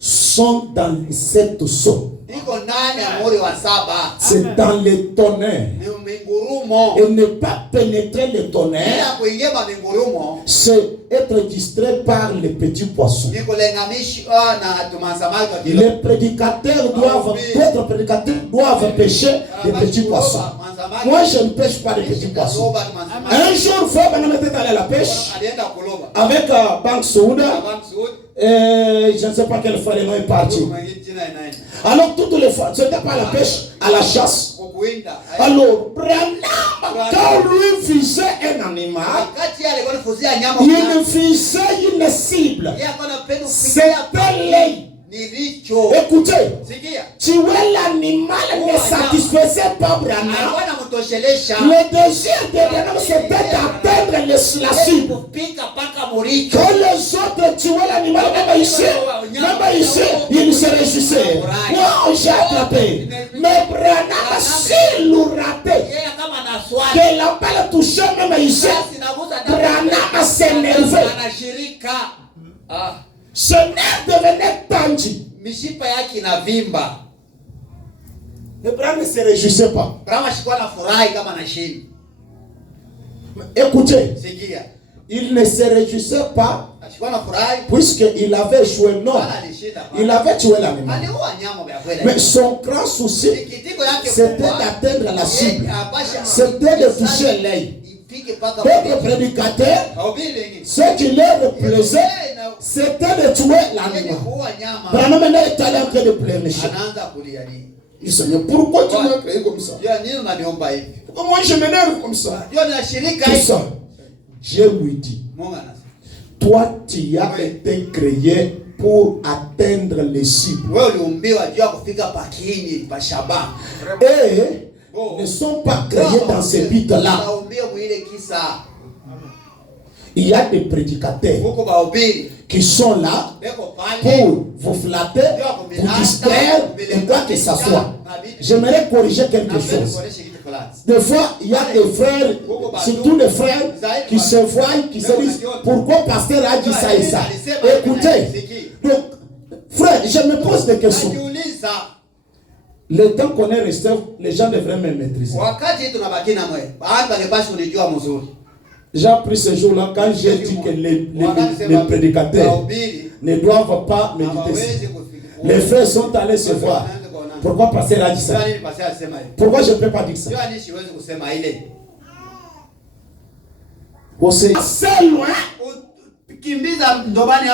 sont dans cette eau. C'est dans les tonnerres. Et ne pas pénétrer les tonnerres, c'est être distrait par les petits poissons. Les prédicateurs doivent pêcher les petits poissons. Moi, je ne pêche pas les petits poissons. Un jour, Fabien était allé à la pêche avec Bank Souda. Je ne sais pas quelle fois les noms est parti. Alors, toutes les fois, c'était pas à la pêche, à la chasse. Alors, quand lui visait un animal, il visait une cible. C'était l'œil. Écoutez, tu vois l'animal ne satisfaisait pas Branham. Le désir de Branham c'était d'atteindre la cible. Quand les autres tuaient l'animal, même ici, il se réjouissait. Non, j'ai attrapé. Mais Branham, s'il nous ratait, que la balle touchait même ici, Branham s'énervait. Ce nerf devenait tendu. Mishipa yake inavimba. Abraham ne se réjouissait pas. Abraham ashikuwa na furahi kama anashinda. Écoutez, sikia. Il ne se réjouissait pas ashikuwa na furahi puisqu'il avait joué non. Il avait tué l'animal. Mais son grand souci c'était d'atteindre la cible. C'était de toucher l'œil. D'autres prédicateurs, ce qui leur plaisait, c'était de tuer l'animal. Branham est allé en train de pleurnicher. Il dit, Seigneur, pourquoi tu m'as créé comme ça? Pourquoi moi je m'énerve comme ça? Tout ça. Dieu lui dit, toi tu as été créé pour atteindre les cibles. Et ne sont pas créés dans ces buts-là. Il y a des prédicateurs qui sont là pour vous flatter, vous distraire, et quoi que ce soit. J'aimerais corriger quelque chose. Des fois, il y a des frères, surtout des frères qui se voient, qui se disent pourquoi pasteur a dit ça et ça. Écoutez, donc, frère, je me pose des questions. Le temps qu'on est resté, les gens devraient me maîtriser. J'ai appris ce jour-là quand j'ai dit que les prédicateurs ne doivent pas méditer. Les frères sont allés se voir. Pourquoi pasteur a dit ça? Pourquoi je ne peux pas dire ça? C'est assez loin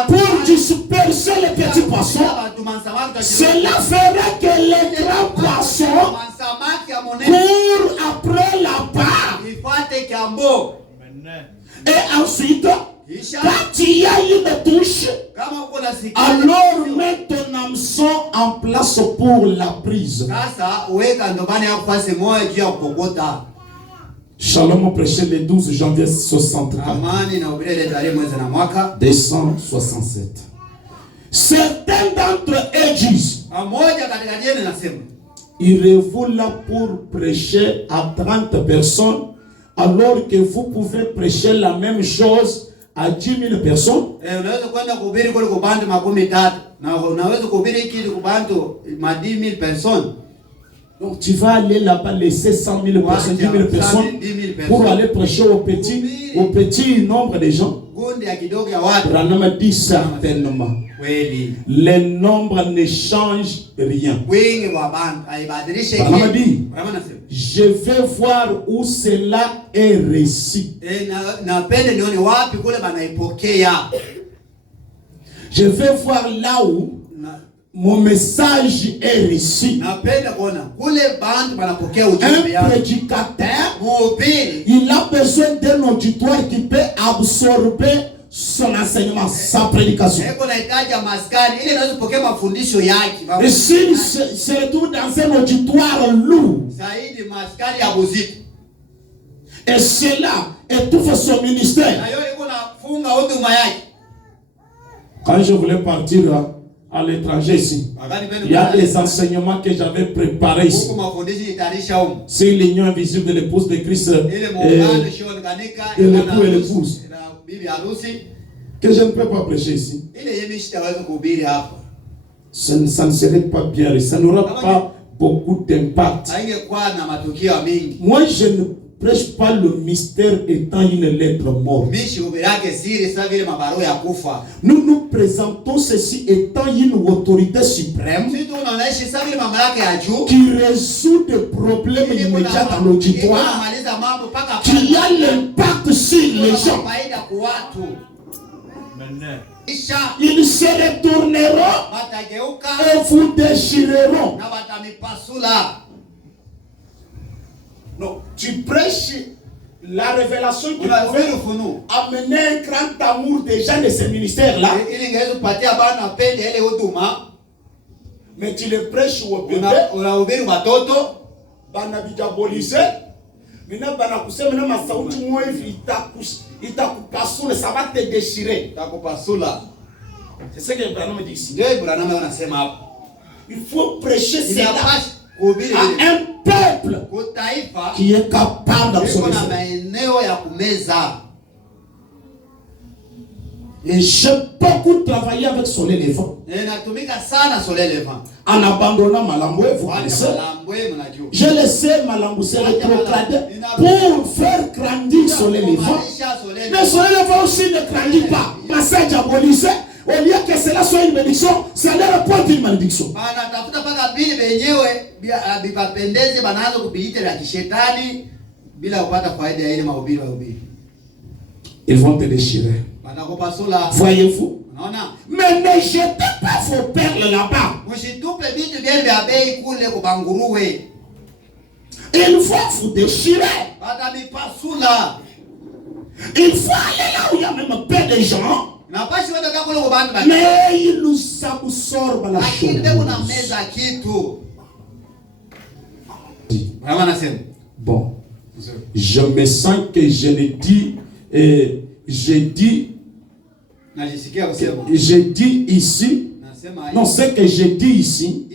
pour disperser les petits poissons. Cela ferait que les grands poissons courent après la barre. Et ensuite, quand il y a une touche, alors mets ton hameçon en place pour la prise. Shalom prêché le 12 janvier 64. 267. Certains d'entre eux disent, irez-vous là pour prêcher à 30 personnes alors que vous pouvez prêcher la même chose à 10 000 personnes? Donc tu vas aller là-bas laisser 100 000 personnes, 10 000 personnes pour aller prêcher au petit nombre de gens. Branham dit certainement, les nombres ne changent rien. Branham dit, je vais voir où cela est réussi. Je vais voir là où mon message est réussi. Un prédicateur, il a besoin d'un auditoire qui peut absorber son enseignement, sa prédication. Et s'il se retrouve dans un auditoire lourd, et cela étouffe son ministère. Quand je voulais partir à l'étranger ici, il y a des enseignements que j'avais préparés ici. C'est l'union invisible de l'épouse de Christ et l'époux et l'épouse, que je ne peux pas prêcher ici. Ça ne serait pas bien, ça n'aura pas beaucoup d'impact. Moi, je ne prêche pas le mystère étant une lettre morte. Nous présentons ceci étant une autorité suprême qui résout des problèmes immédiats dans l'auditoire, qui a l'impact sur les gens. Ils se retourneront et vous déchireront. Non, tu prêches la révélation qui pouvait amener un grand amour déjà de ce ministère-là. Mais tu le prêches au bébé. Ça va te déchirer. C'est ce que Branham dit ici. Il faut prêcher cela à un peuple qui est capable d'absorber. Et j'ai beaucoup travaillé avec Soleil Levant. En abandonnant Malamboué, vous connaissez. J'ai laissé Malamboué se rétrograder pour faire grandir Soleil Levant. Mais Soleil Levant aussi ne grandit pas. Massa diabolisé. Au lieu que cela soit une bénédiction, ça leur apporte une malédiction. Ils vont te déchirer. Voyez-vous? Mais ne jetez pas vos perles là-bas. Ils vont vous déchirer. Il faut aller là où il y a même peu de gens. Mais il nous absorbe la chose. Bon, je me sens que je le dis et j'ai dit ici, non, ce que je dis ici,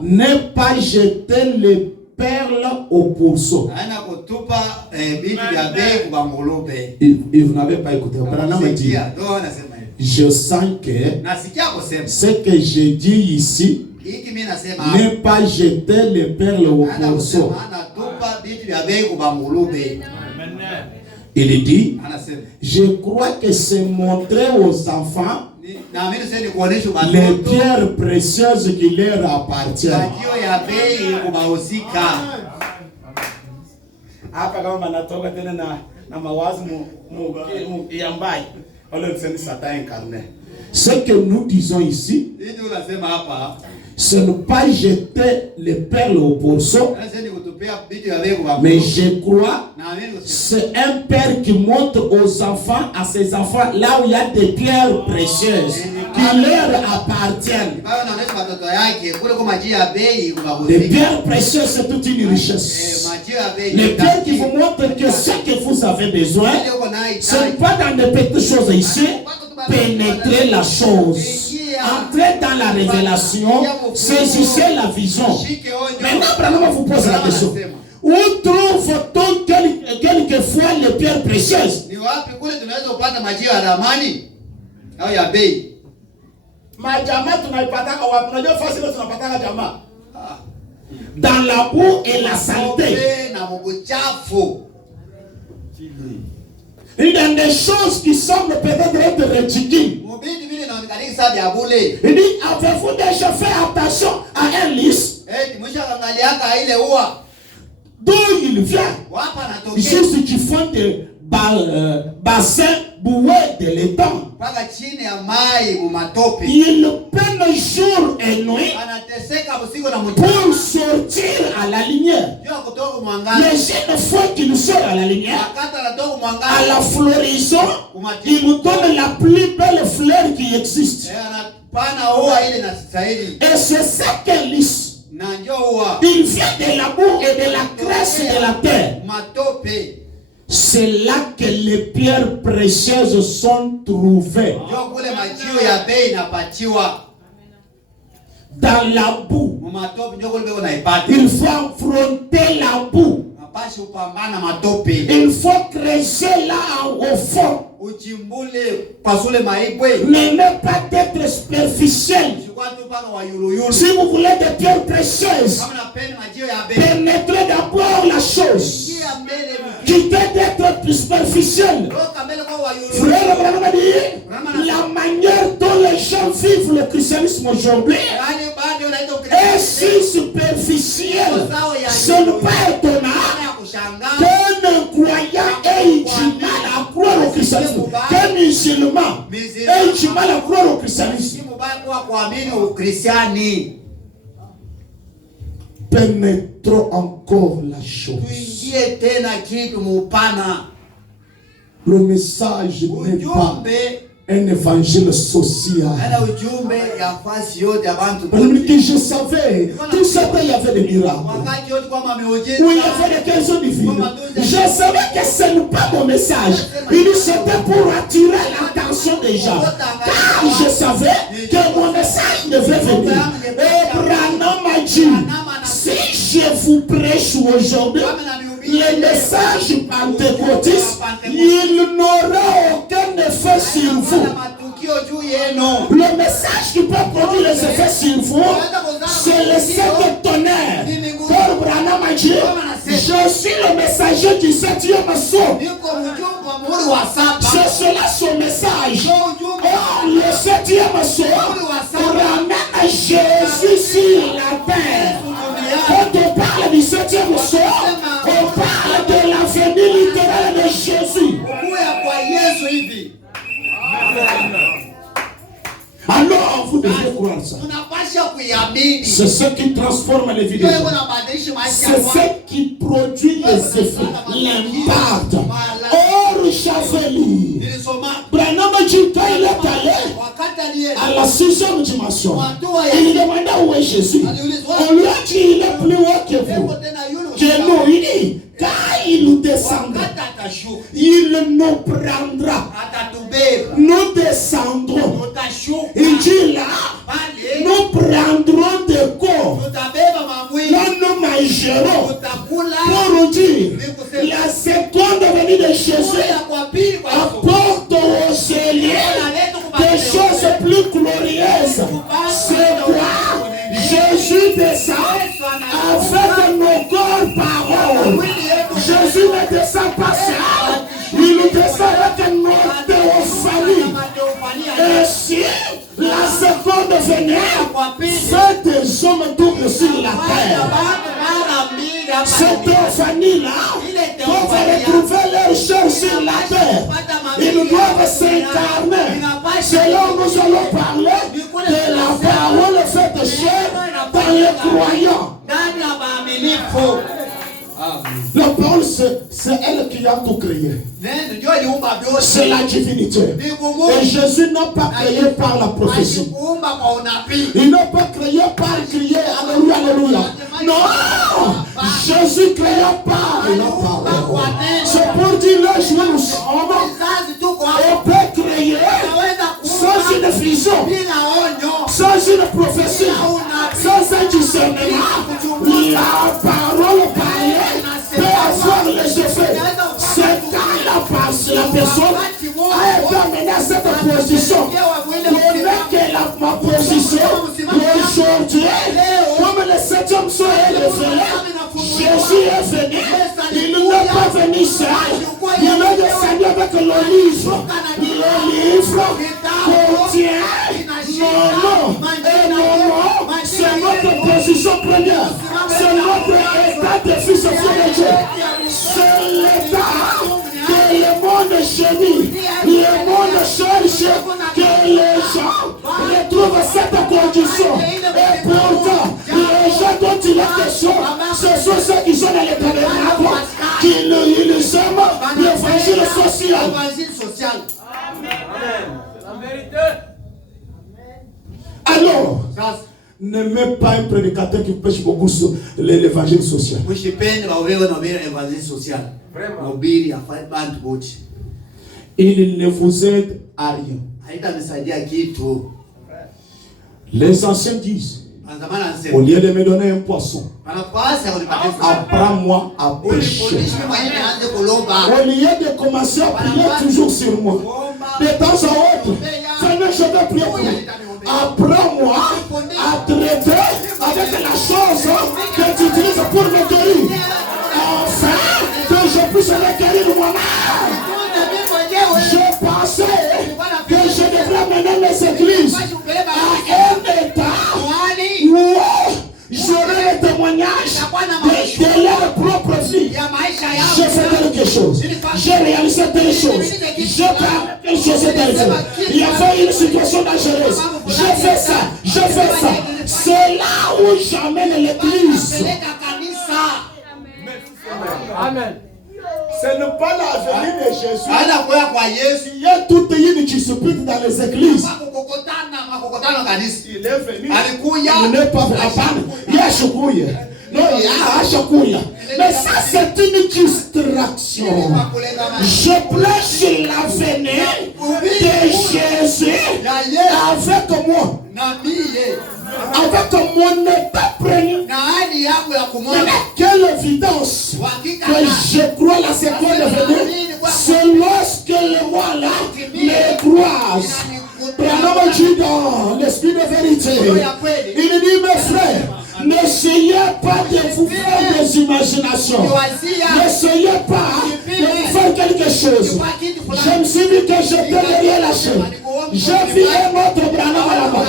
ne pas jeter les perles au pourceau. Et vous n'avez pas écouté. Je sens que ce que je dis ici, ne pas jeter les perles au pourceau. Il dit, je crois que c'est montrer aux enfants les pierres précieuses qui leur appartiennent. Ce que nous disons ici, ce n'est pas jeter les perles au pourceau, mais je crois c'est un père qui montre aux enfants, à ses enfants, là où il y a des pierres précieuses qui leur appartiennent. Les pierres précieuses, c'est toute une richesse. Les pierres qui vous montrent que ce que vous avez besoin, ce n'est pas dans des petites choses ici. Pénétrer la chose. Entrez dans la révélation, saisissez la vision. Maintenant, Branham vous pose la question. Où trouve-t-on quelquefois les pierres précieuses? Dans la boue et la saleté. Il y a des choses qui semblent peut-être être ridicules. Il dit, avez-vous déjà fait attention à un lys? D'où il vient? Juste qui font des bassins boués de l'étang. Il peine jour et nuit pour sortir à la lumière. Les jeunes fois qu'il sort à la lumière, à la floraison, il nous donne la plus belle fleur qui existe. Et c'est ça qu'est lys. Il vient de la boue et de la graisse de la terre. C'est là que les pierres précieuses sont trouvées. Dans la boue. Il faut affronter la boue. Il faut creuser là au fond. Ne pas être superficiel. Si vous voulez des pierres précieuses, pénétrez d'abord la chose. Quittez d'être superficiel. Frère Branham dit, la manière dont les gens vivent le christianisme aujourd'hui est si superficielle. Ce n'est pas étonnant qu'un croyant ait du mal à croire au christianisme, qu'un musulman ait du mal à croire au christianisme. Pénétrons encore la chose. Le message n'est pas un évangile social. Je savais, tout ça, il y avait des miracles. Oui, il y avait des questions divines. Je savais que ce n'est pas mon message. Il c'était pour attirer l'attention des gens. Car je savais que mon message devait venir. Et Branham m'a dit, si je vous prêche aujourd'hui le message pentecôtiste, il n'aura aucun effet sur vous. Le message qui peut produire les effets sur vous, c'est le sept tonnerre. Paul Branham a dit, je suis le messager du 7e sceau. C'est cela son message. Or, le 7e sceau ramène Jésus sur la terre. Quand on parle du 7e sceau, on parle de la venue littérale de Jésus. Alors vous devez croire ça. C'est ce qui transforme les vies. C'est ce qui produit les effets, l'impact. Or, j'avais lu. Branham dit quand il est allé à la 6e dimension, il demanda où est Jésus. On lui a dit il est plus haut que vous. Que nous, il dit quand il nous descendra, il nous prendra. Nous descendrons. Il dit là, nous prendrons des corps. Là, nous mangerons. Pour dire, la seconde venue de Jésus apporte au Seigneur des choses plus glorieuses. C'est quoi? Jésus descend avec nos corps paroles. Jésus ne descend pas seul. Il nous descend avec notre théophanie. Et si la seconde venue fait des hommes doubles sur la terre, cette théophanie-là, on va retrouver leur chair sur la terre. Ils doivent s'incarner. C'est là où nous allons parler de la parole faite chair par les croyants. La parole, c'est elle qui a tout créé. C'est la divinité. Et Jésus n'a pas créé par la prophétie. Il n'a pas créé par crier Alléluia, Alléluia. Non! Jésus créa par la parole. C'est pour dire là, je nous sommes. On peut créer sans une vision, sans une prophétie, sans un discernement. La parole parlée peut avoir les effets. C'est quand la personne a été amenée à cette position. Ma position aujourd'hui, comme le 7e soir est levé, Jésus est venu. Il n'est pas venu seul. Il est descendu avec le livre. Le livre contient mon nom et mon nom. C'est notre position première. C'est notre état de fils de Dieu. C'est l'état que le monde gémit. Le monde cherche que les gens retrouvent cette condition. Et pourtant, les gens dont il est question, ce sont ceux qui sont dans les tabernacles, qui ils aiment l'évangile social. La vérité. Alors, ne mets pas un prédicateur qui pêche beaucoup sur l'évangile social. Il ne vous aide à rien. Les anciens disent, au lieu de me donner un poisson, apprends-moi à pêcher. Au lieu de commencer à prier toujours sur moi, de temps en autre, Seigneur, je vais prier pour vous. Apprends-moi je vais guérir moi-même. Je pensais que je devrais mener mes églises à un état où j'aurai le témoignage de leur propre vie. J'ai fait quelque chose. J'ai réalisé telle chose. J'ai parlé quelque chose de telle chose. Il y avait une situation dangereuse. J'ai fait ça. J'ai fait ça. C'est là où j'amène l'église. Amen. Ce n'est pas la venue de Jésus. Il y a toute une discipline dans les églises. Il est venu. Il n'est pas venu. Il y a Choukouya. Non, il y a Choukouya. Mais ça, c'est une distraction. Je prêche la venue de Jésus avec moi. Avec mon état prénu. Quelle évidence que je crois la seconde venue, c'est lorsque le roi là me croise. Prenons dit dans l'esprit de vérité. Il dit, mes frères, n'essayez pas de vous faire des imaginations. N'essayez pas de vous faire quelque chose. Je me suis dit que j'étais derrière la chaîne. J'ai vu un autre Branham là-bas.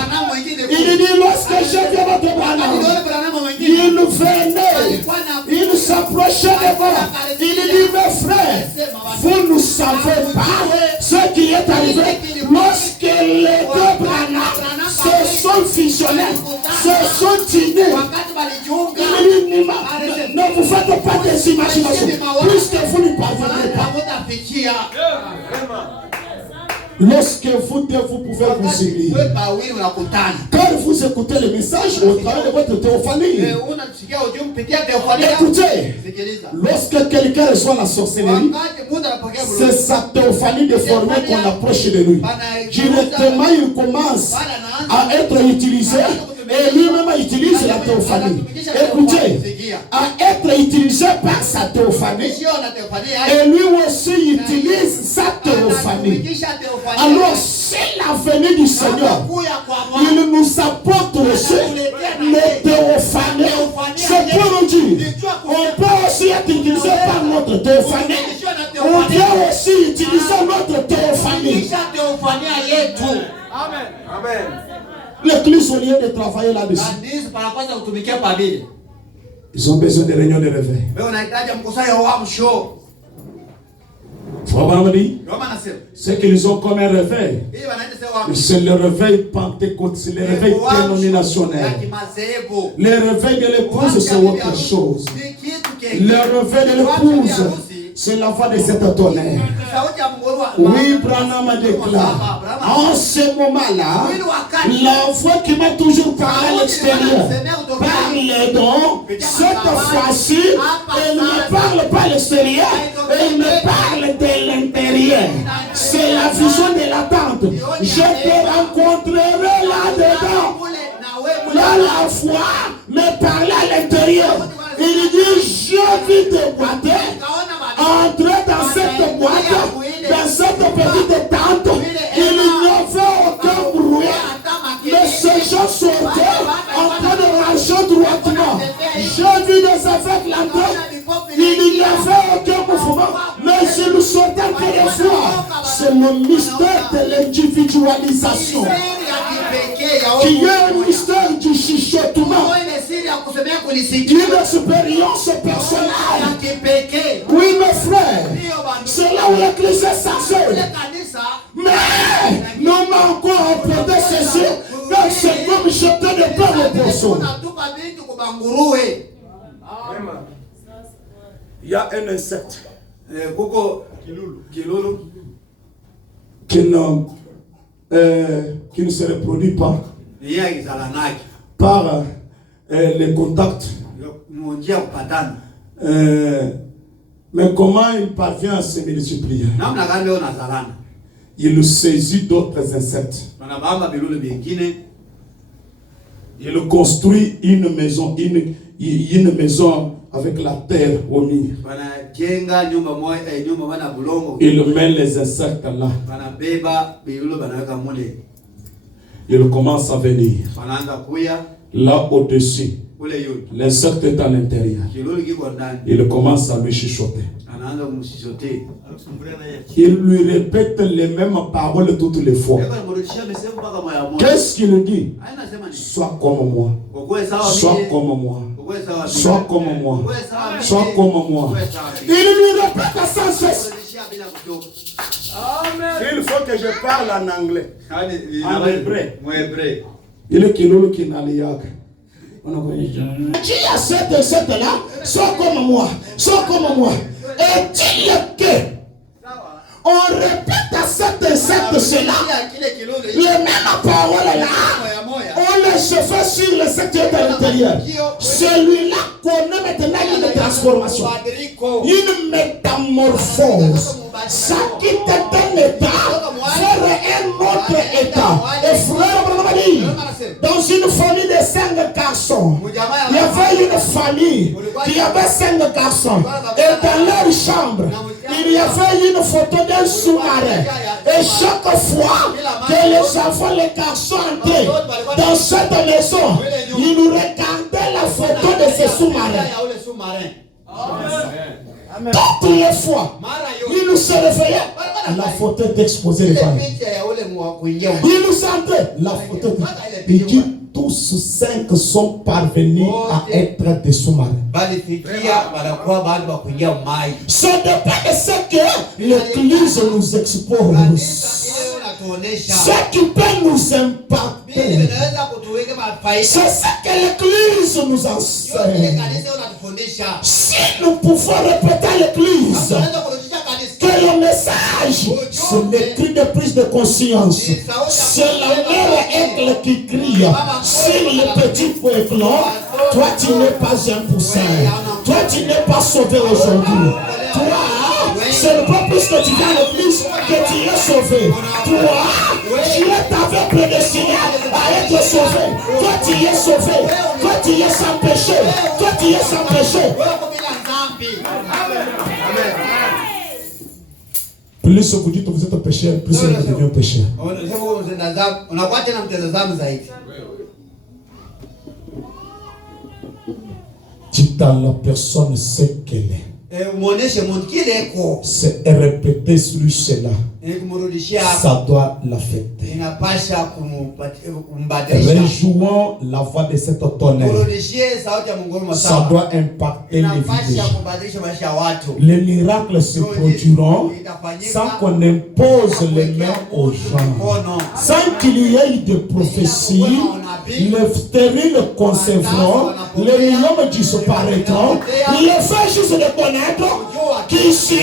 Il dit, lorsque j'ai vu votre Branham, il venait, il s'approchait de moi. Il dit, mes frères, vous ne savez pas ce qui est arrivé. Lorsque les deux Branham se sont fusionnés, se sont unis, il dit, ne vous faites pas des imaginations, puisque vous ne parvenez pas. Lorsque vous pouvez vous unir, quand vous écoutez le message au travers de votre théophanie, écoutez, lorsque quelqu'un reçoit la sorcellerie, c'est sa théophanie déformée qu'on approche de lui. Directement, il commence à être utilisé et lui-même utilise la théophanie. Écoutez, à être utilisé par sa théophanie et lui aussi utilise sa théophanie. Alors, c'est la venue du Seigneur. Il nous apporte aussi les théophanies. C'est pour nous dire, on peut aussi être utilisé par notre théophanie. On peut aussi utiliser notre théophanie. Amen. Amen. L'église, au lieu de travailler là-dessus, ils ont besoin de réunions de réveil. C'est qu'ils ont comme un réveil. C'est le réveil pentecôtiste, c'est le réveil dénominationnel. Le réveil de l'épouse, c'est autre chose. Le réveil de l'épouse, c'est la voix de cet tonnerre. Oui, Branham déclare. En ce moment-là, la voix qui m'a toujours parlé à l'extérieur parle donc. Cette fois-ci, elle ne me parle pas à l'extérieur, elle me parle de l'intérieur. C'est la vision de l'attente. Je te rencontrerai là-dedans. Là, la foi me parle à l'intérieur. Il dit, je vis de boiter. Entrer dans cette boîte, dans cette petite tente, il n'y avait aucun bruit. Mais ces gens sortaient en train de marcher droitement. J'ai vu des aveugles là-dedans. Il n'y avait aucun mouvement. Mais ils sortaient encore une fois. C'est le mystère de l'individualisation, qui est un mystère du chuchotement, d'une expérience personnelle. Oui, mes frères, c'est là où l'église est censée. Mais nous manquons à porter ceci, car c'est comme jeter de peur au poisson. Il y a un insecte qui ne se reproduit pas par les contacts. Mais comment il parvient à se multiplier? Il saisit d'autres insectes. Il construit une maison, une maison avec la terre au milieu. Il met les insectes là. Il commence à venir. Là au-dessus, l'insecte est à l'intérieur. Il commence à lui chuchoter. Il lui répète les mêmes paroles toutes les fois. Qu'est-ce qu'il dit? Sois comme moi. Sois comme moi. Sois comme moi. Sois comme moi. Il lui répète sans cesse. Il faut que je parle en anglais. En hébreu. Il est qui n'a pas. Qui a cette là, sois comme moi, sois comme moi. Et dis que on répète à cette cela, les mêmes paroles là, on les fait sur le secteur de l'intérieur. Celui-là connaît maintenant une transformation, une métamorphose. Ça quitte un état vers un autre état. Et frère, dans une famille de 5 garçons, il y avait une famille qui avait 5 garçons. Et dans leur chambre, il y avait une photo d'un sous-marin. Et chaque fois que les enfants, les garçons entraient dans cette maison, ils nous regardaient la photo de ce sous-marin. Toutes les fois, il nous se réveillait, la photo est exposée devant nous. Il nous sentait, la photo. Il dit, tous 5 sont parvenus à être des sous-marins. Ce n'est pas ce que l'Église nous expose. Ce qui peut nous impacter, c'est ce que l'Église nous enseigne. Si nous pouvons répéter à l'Église que le message, c'est le cri de prise de conscience, c'est la mère aigle qui crie. Si le petit peut éclore, toi tu n'es pas un poussin. Toi tu n'es pas sauvé aujourd'hui. Toi, c'est le pas plus que tu viens à l'église que tu es sauvé. Toi, Dieu t'avait prédestiné à être sauvé. Toi tu es sauvé. Toi tu es sans péché. Toi tu es sans péché. Plus vous dites que vous êtes pécheur, plus vous devenez pécheur. Dites à la personne ce qu'elle est. C'est répéter sur cela. Ça doit l'affecter. Rejouons la voix de cet tonnerre. Ça doit impacter les vies. Les miracles se produiront sans qu'on impose les mains aux gens. Sans qu'il y ait de prophétie, les stériles concevront, les lions disparaîtront. Il est fait juste de connaître qu'ici,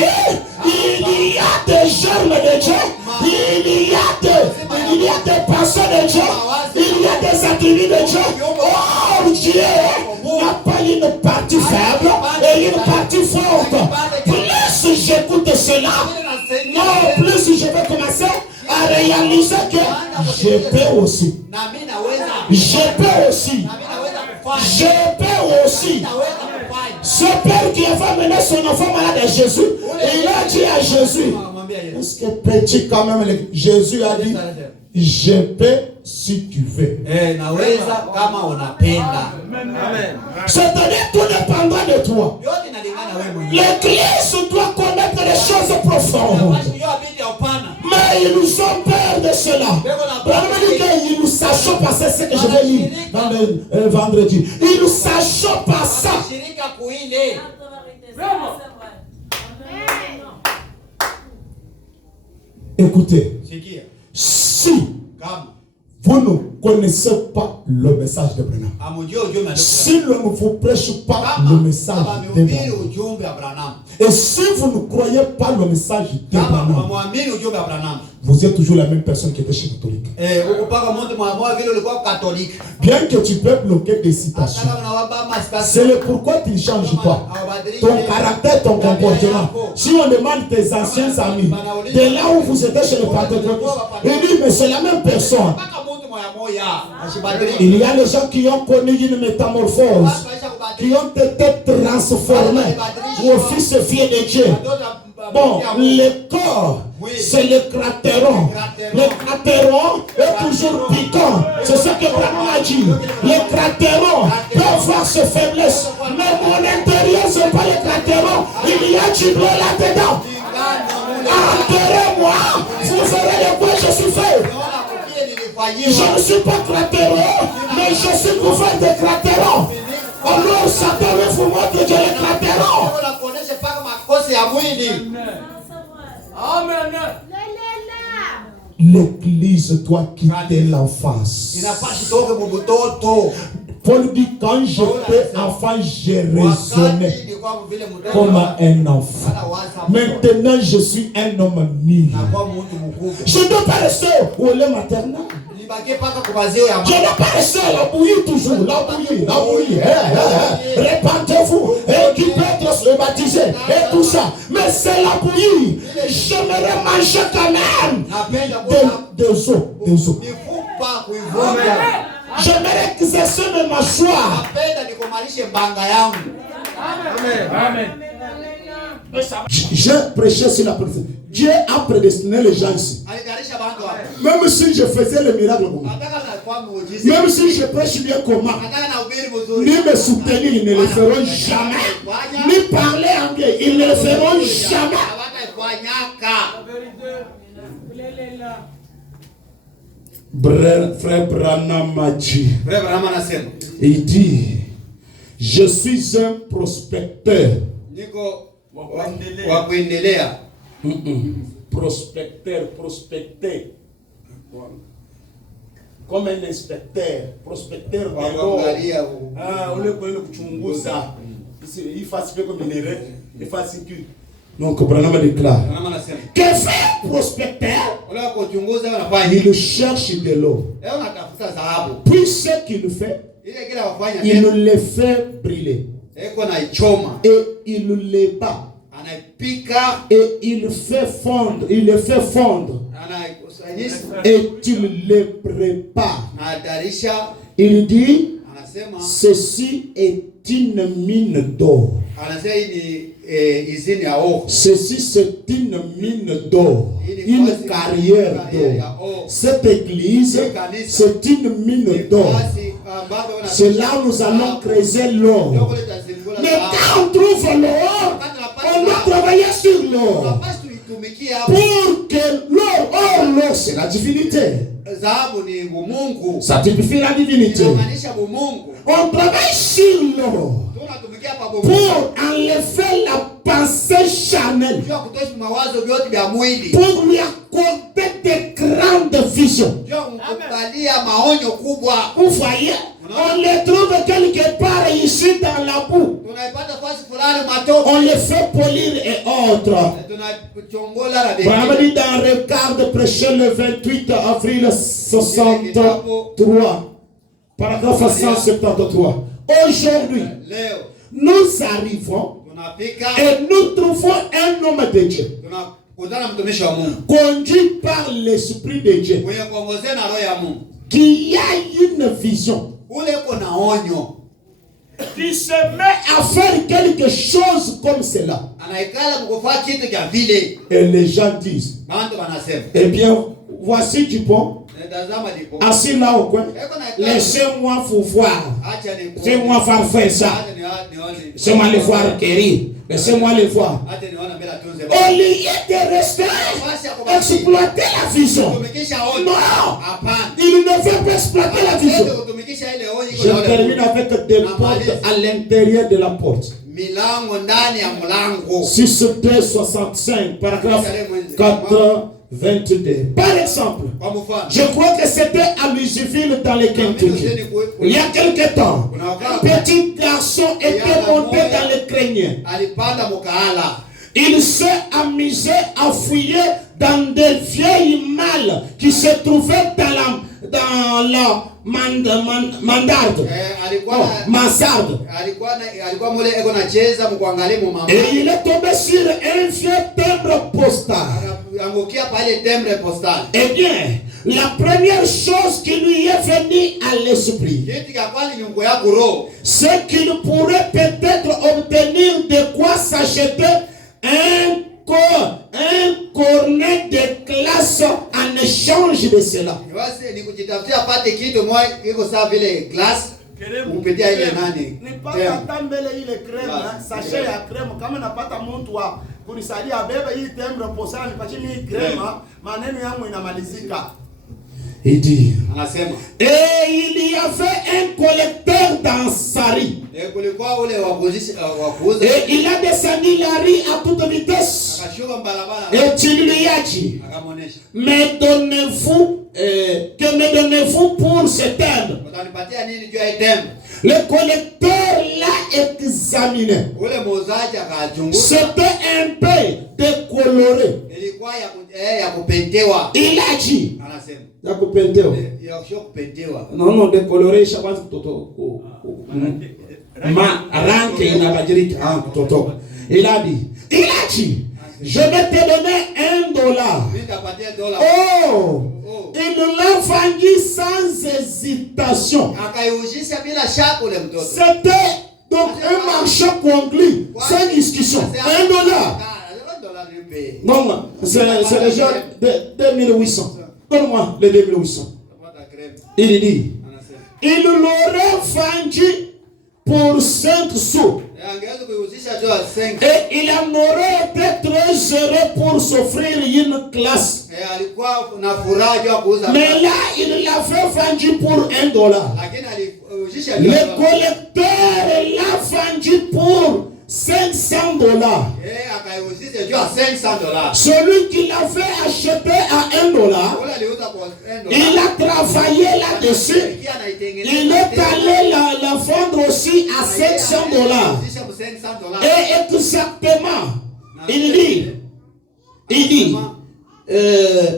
il y a des germes de Dieu, il y a des personnes de Dieu, il y a des attributs de Dieu. Oh, Dieu n'a pas une partie faible et une partie forte. Plus j'écoute cela, plus je vais commencer à réaliser que je peux aussi. Je peux aussi. Je peux aussi. Ce père qui avait mené son enfant malade à Jésus, il a dit à Jésus, est-ce que petit quand même, Jésus a dit, je peux si tu veux. C'est-à-dire tout dépendra de toi. L'Église doit connaître les choses profondes. Mais ils nous ont peur de cela. Ils nous sachent passer ce que je vais lire dans le vendredi. Ils nous sachent pas ça. Écoutez, si vous ne connaissez pas le message de Branham, si vous ne vous prêche pas le message de Branham, et si vous ne croyez pas le message de Branham, vous êtes toujours la même personne qui était chez catholique. Bien que tu peux bloquer des citations, c'est le pourquoi tu ne changes pas. Ton caractère, ton comportement. Si on demande tes anciens amis, de là où vous étiez chez le pentecôtistes, ils disent mais c'est la même personne. Il y a les gens qui ont connu une métamorphose, qui ont été transformés au fils et fille de Dieu. Bon, le corps, c'est le crateron. Le crateron est toujours piquant. C'est ce que Branham a dit. Le crateron peut avoir ses faiblesses. Mais mon intérieur, ce n'est pas le crateron. Il y a du blé là-dedans. Enterrez-moi, vous verrez de quoi je suis fait. Je ne suis pas cratéreux, mais je suis couvert de cratérons. Alors Satan veut vous montrer que les cratérons. Amen. L'église doit quitter l'enfance. Paul dit, quand j'étais enfant, j'ai raisonné comme un enfant. Maintenant, je suis un homme mûr. Je ne dois pas rester au lait maternel. Je ne dois pas rester à la bouillie toujours. La bouillie. Répandez-vous. Et qui peut être baptisé. Et tout ça. Mais c'est la bouillie. J'aimerais manger quand même des os. J'aimerais exercer mes mâchoires. Amen. J'ai prêché sur la police. Dieu a prédestiné les gens ici. Même si je faisais le miracle, même si je prêche bien comment, ni me soutenir, ils ne le feront jamais. Ni parler anglais, ils ne le feront jamais. Frère Branham m'a dit, il dit, je suis un prospecteur. Prospecteur. Comme un inspecteur, prospecteur de l'eau. On le connaît le kuchunguza. Il fasse comme minéraux, il fasse que. Donc, Branham déclare que fait un prospecteur? Il cherche de l'eau. Puis ce qu'il fait, il le fait brûler. Et il le bat. Et il le fait fondre. Et il le prépare. Il dit, ceci est une mine d'or. Ceci c'est une mine d'or, une carrière d'or. Cette église c'est une mine d'or. C'est là où nous allons creuser l'or. Mais quand on trouve l'or, on doit travailler sur l'or. Pour que l'or c'est la divinité. Ça signifie la divinité. On travaille sur l'or pour enlever la pensée charnelle, pour lui accorder des grandes visions. Vous voyez, on les trouve quelque part ici dans la boue. On les fait polir et autres. Dans le quart de prêcher le 28 avril 63, paragraphe 173. Aujourd'hui, nous arrivons et nous trouvons un homme de Dieu conduit par l'Esprit de Dieu qui a une vision, qui se met à faire quelque chose comme cela. Et les gens disent, eh bien, voici Dupont assis là au coin. Laissez-moi vous voir. Laissez-moi faire ça. Laissez-moi les voir Kerry. Laissez-moi les voir. Au lieu de rester exploiter la vision. Non, il ne veut pas exploiter la vision. Je termine avec des portes à l'intérieur de la porte. 6:65, paragraphe 4. 22. Par exemple, je crois que c'était à Louisville dans les Kentucky. Il y a quelque temps, un petit garçon était monté dans le crâne. Il s'est amusé à fouiller dans des vieilles malles qui se trouvaient dans la mansarde. Et il est tombé sur un vieux timbre postal. Eh bien, la première chose qui lui est venue à l'esprit, c'est qu'il pourrait peut-être obtenir de quoi s'acheter un cornet de classe en échange de cela. Kupitia ile nani? Nipata tambele ile crème, sachet ya crème kama napata mtu wa kunisaidia bebe hii tembe posana nipatie hii crème, maneno yangu inamalizika. Il dit, et il y avait un collecteur dans sa rue. Et il a descendu la rue à toute vitesse. Et il lui a dit, mais donnez-vous, que me donnez-vous pour ce thème? Le collecteur l'a examiné. C'était un peu décoloré. Il a dit, non, décoloré, je pense il a dit, je vais te donner $1. Oh, il l'a vendu sans hésitation. C'était donc un marché conclu, sans discussion. $1. Non, c'est le genre de 2800. Donne-moi les 2800. Il dit, il l'aurait vendu pour 5 sous. Et il en aurait été très heureux pour s'offrir une classe. Mais là, il l'avait vendu pour $1. Le collecteur l'a vendu pour $500. Celui qui l'avait acheté à $1, il a travaillé là-dessus. Il est allé la vendre aussi à $500. Et exactement, il dit,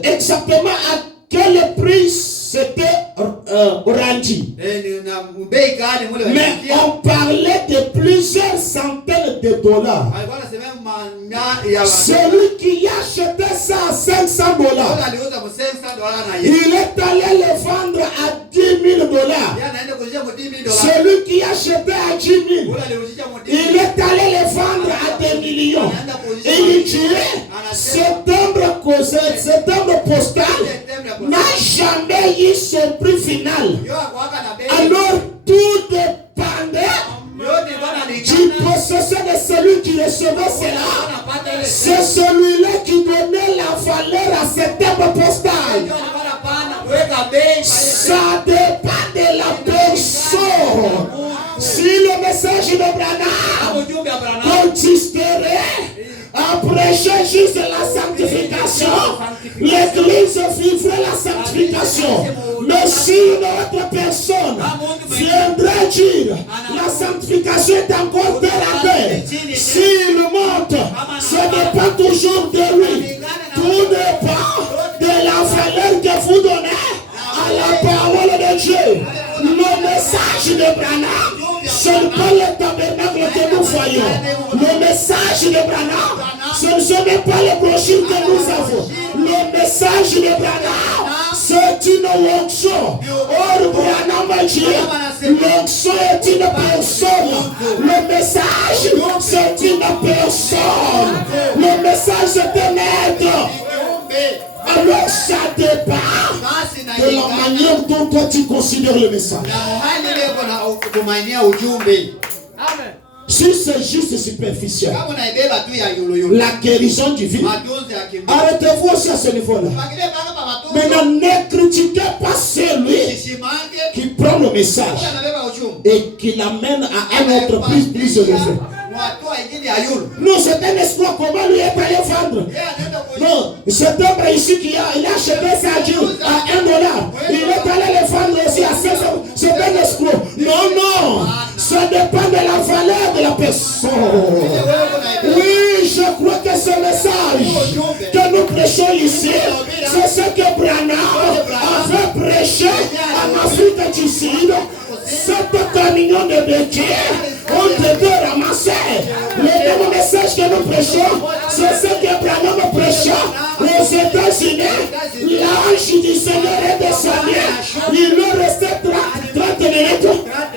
exactement à quel prix c'était rendu. Mais on parlait de plusieurs centaines de dollars. Celui qui achetait ça à $500, il est allé le vendre à $10,000. Celui qui achetait à 10 000, il est allé le vendre à des millions. Et il dirait, cet timbre postal n'a jamais eu son prix final. Alors tout dépendait du possesseur de celui qui recevait cela. C'est celui-là qui donnait la valeur à ce timbre postal. Ça dépend de la personne. Si le message de Branham consisterait à prêcher juste la sanctification, l'Église vivrait la sanctification. Mais si une autre personne viendrait dire la sanctification est encore terre à terre, s'il monte, ce n'est pas toujours de lui. Tout dépend de la valeur que vous donnez à la parole de Dieu. Le message de Branham, ce n'est pas le tabernacle que nous voyons. Le message de Branham, ce ne sont pas les brochures que nous avons. Le message de Branham, c'est une onction. Or, Branham dit, l'onction est une personne. Le message, c'est une personne. Le message, c'est un être. Alors ça dépend de la manière dont toi tu considères le message. Si c'est juste superficiel, la guérison divine, arrêtez-vous aussi à ce niveau-là. Maintenant, ne critiquez pas celui qui prend le message et qui l'amène à un autre plus élevé. Non, c'est un escroc. Comment lui est allé vendre? Non, cet homme ici il a acheté sa Dieu à $1. Il est allé le vendre aussi à 500. C'est un escroc. Non. Ça dépend de la valeur de la personne. Oui, je crois que ce message que nous prêchons ici, c'est ce que Branham avait prêché en Afrique du Sud. 7 camions de béquilles ont été ramassés. Le même message que nous prêchons, c'est ce que Branham prêcha aux États-Unis. L'ange du Seigneur est descendu. Il leur restait 30 minutes.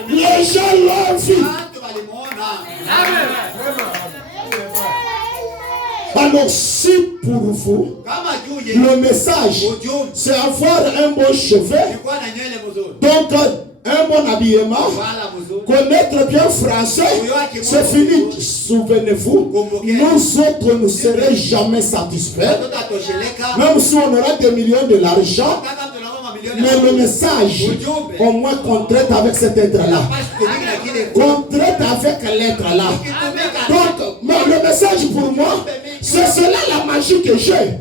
Les gens l'ont vu. Alors si pour vous, le message, c'est avoir un beau cheveu, donc un bon habillement, connaître bien français, c'est fini. Souvenez-vous, nous autres ne serons jamais satisfaits. Même si on aura des millions de l'argent, mais le message, au moins qu'on traite avec cet être-là. Qu'on traite avec l'être-là. Donc, mais le message pour moi, c'est cela la magie que j'ai.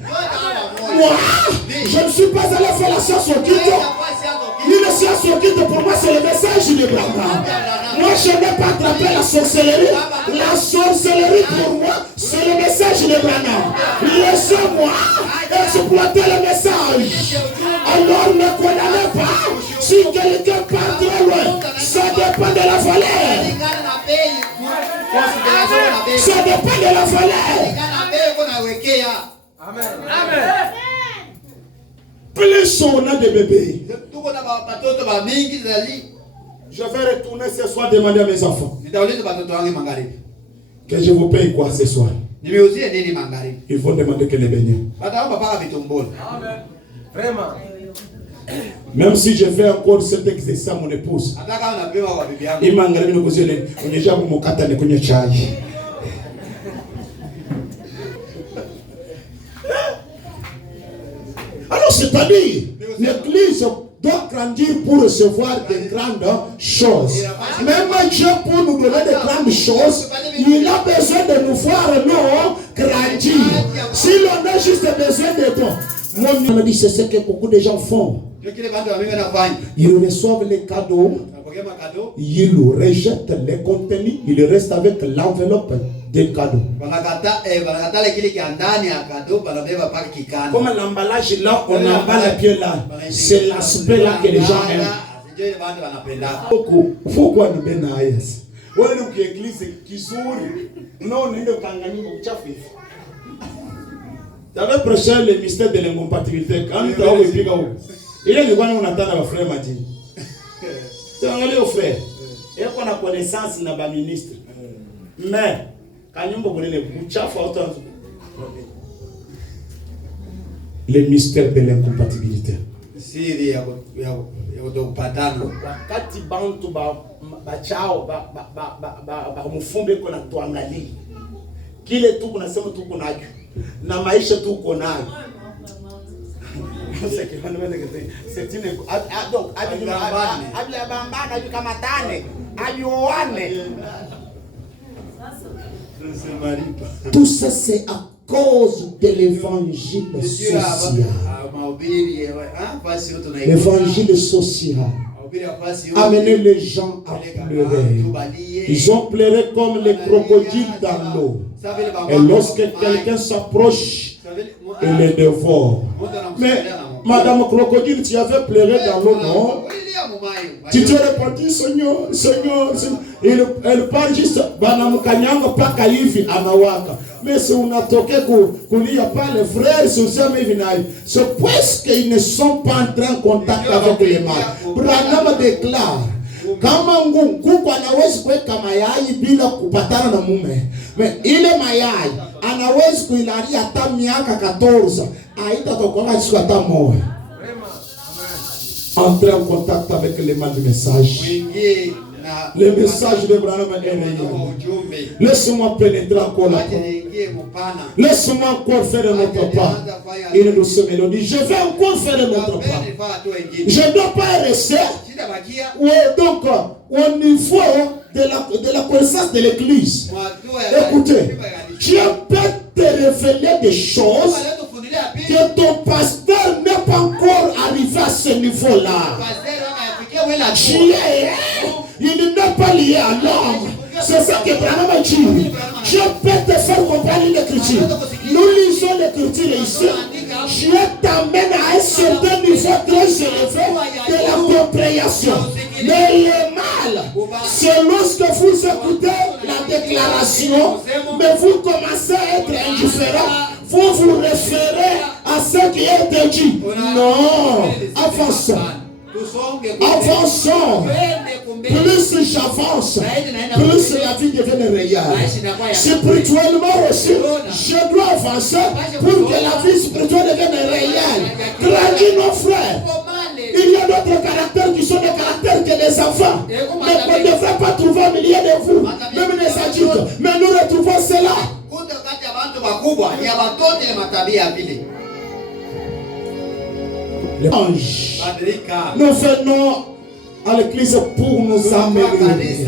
Moi, je ne suis pas allé faire la science au guide. Ni la science au guide, pour moi, c'est le message de Branham. Moi, je n'ai pas attrapé la sorcellerie. La sorcellerie, pour moi, c'est le message de Branham. Laissez-moi exploiter le message. Alors, ne condamnez pas. Si quelqu'un part trop loin, ça dépend de la valeur. Ça dépend de la valeur. Amen. Amen. Plus on a des bébés, je vais retourner ce soir demander à mes enfants que je vous paye quoi ce soir. Ils vont demander que les beignets. Amen. Vraiment. Même si je fais encore cet exercice à mon épouse, il m'a engagé de causer on est déjà pour mon katane kwenye chai. Alors c'est-à-dire, l'église doit grandir pour recevoir de grandes choses. Même Dieu pour nous donner de grandes choses, il a besoin de nous voir nous grandir. Si l'on a juste besoin de toi, moi je me dis c'est ce que beaucoup de gens font. Ils reçoivent les cadeaux, ils rejettent les contenus, ils restent avec l'enveloppe des cadeaux. Comme l'emballage là, on emballe la pied là. C'est l'aspect là que les gens aiment. Pourquoi nous venons à Yes? On est dans l'église qui sourit. Non, on est dans le Kangani. Tu avais prêché le mystère de l'incompatibilité. Quand tu as oublié, il est le bon on attend à frère Mati. C'est un allé au frère. Et qu'on a connaissance dans le ministre. Mais le mystère de l'incompatibilité. Wakati bantu bachao mufumbe kuna tuangalie kile tu kunasema tu kunacho na maisha tu kunayo. C'est une donc abambana kama tane ayuane. Tout ça c'est à cause de l'évangile social. L'évangile social. Amener les gens à pleurer. Ils ont pleuré comme les crocodiles dans l'eau. Et lorsque quelqu'un s'approche, il les dévore. Mais Madame Crocodile, tu avais pleuré dans l'eau, non? Tu te réponds, Seigneur, Seigneur, Seigneur. Elle parle juste, Banamukanyanga paka hivi anawaka. Mais si on a toqué qu'il n'y a pas les frères, c'est parce qu'ils ne sont pas entrés en contact avec les mal. Branham déclare, kama kuku anawezi kuweka mayai bila kupatana na mume. Mais ile mayai anawezi kuilalia hata miaka 14. Haitatokoka siku hata moja. Entrer en contact avec les mal du message. Le message de Branham est réel. Laisse-moi pénétrer encore la porte. Laisse-moi encore faire notre pas. Une douce mélodie. Je vais encore faire notre pas. Je ne dois pas rester. Oui, donc, au niveau de la connaissance de l'église. Écoutez, Dieu peut te révéler des choses que ton pasteur n'est pas encore arrivé à ce niveau-là. Il n'est pas lié à l'homme. C'est ça que Branham a dit. Dieu peut te faire comprendre l'écriture. Nous lisons l'écriture ici. Dieu t'amène à un certain niveau très élevé de la compréhension. Mais le mal, c'est lorsque vous écoutez la déclaration, mais vous commencez à être indifférent. Vous vous référez à ce qui est dit. Non, avançons. Avançons. Plus j'avance, plus la vie devient réelle. Spirituellement aussi, je dois avancer pour que la vie spirituelle devienne réelle. Grandis nos frères. Il y a d'autres caractères qui sont des caractères que les enfants. Mais qu'on ne devrait pas trouver au milieu de vous. Même les adultes. Mais nous retrouvons cela. L'ange. Nous venons à l'église pour nous améliorer,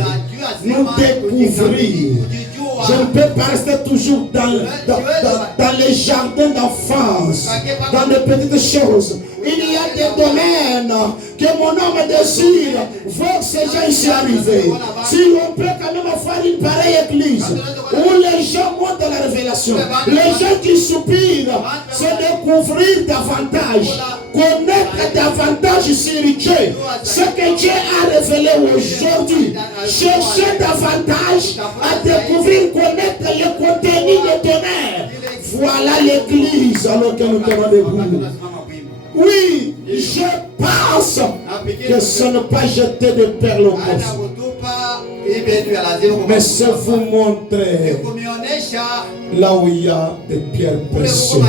nous découvrir. Je ne peux pas rester toujours dans les jardins d'enfance, dans les petites choses. Il y a des domaines que mon homme désire voir ces gens ici arriver. Si on peut quand même faire une pareille église où les gens montent dans la révélation, les gens qui soupirent se découvrir davantage, connaître davantage sur Dieu, ce que Dieu a révélé aujourd'hui, chercher davantage à découvrir, connaître le contenu de tonnerre. Voilà l'église alors que nous tenons debout. Oui, je pense que ce n'est pas jeter des perles au poisson, mais c'est vous montrer là où il y a des pierres précieuses.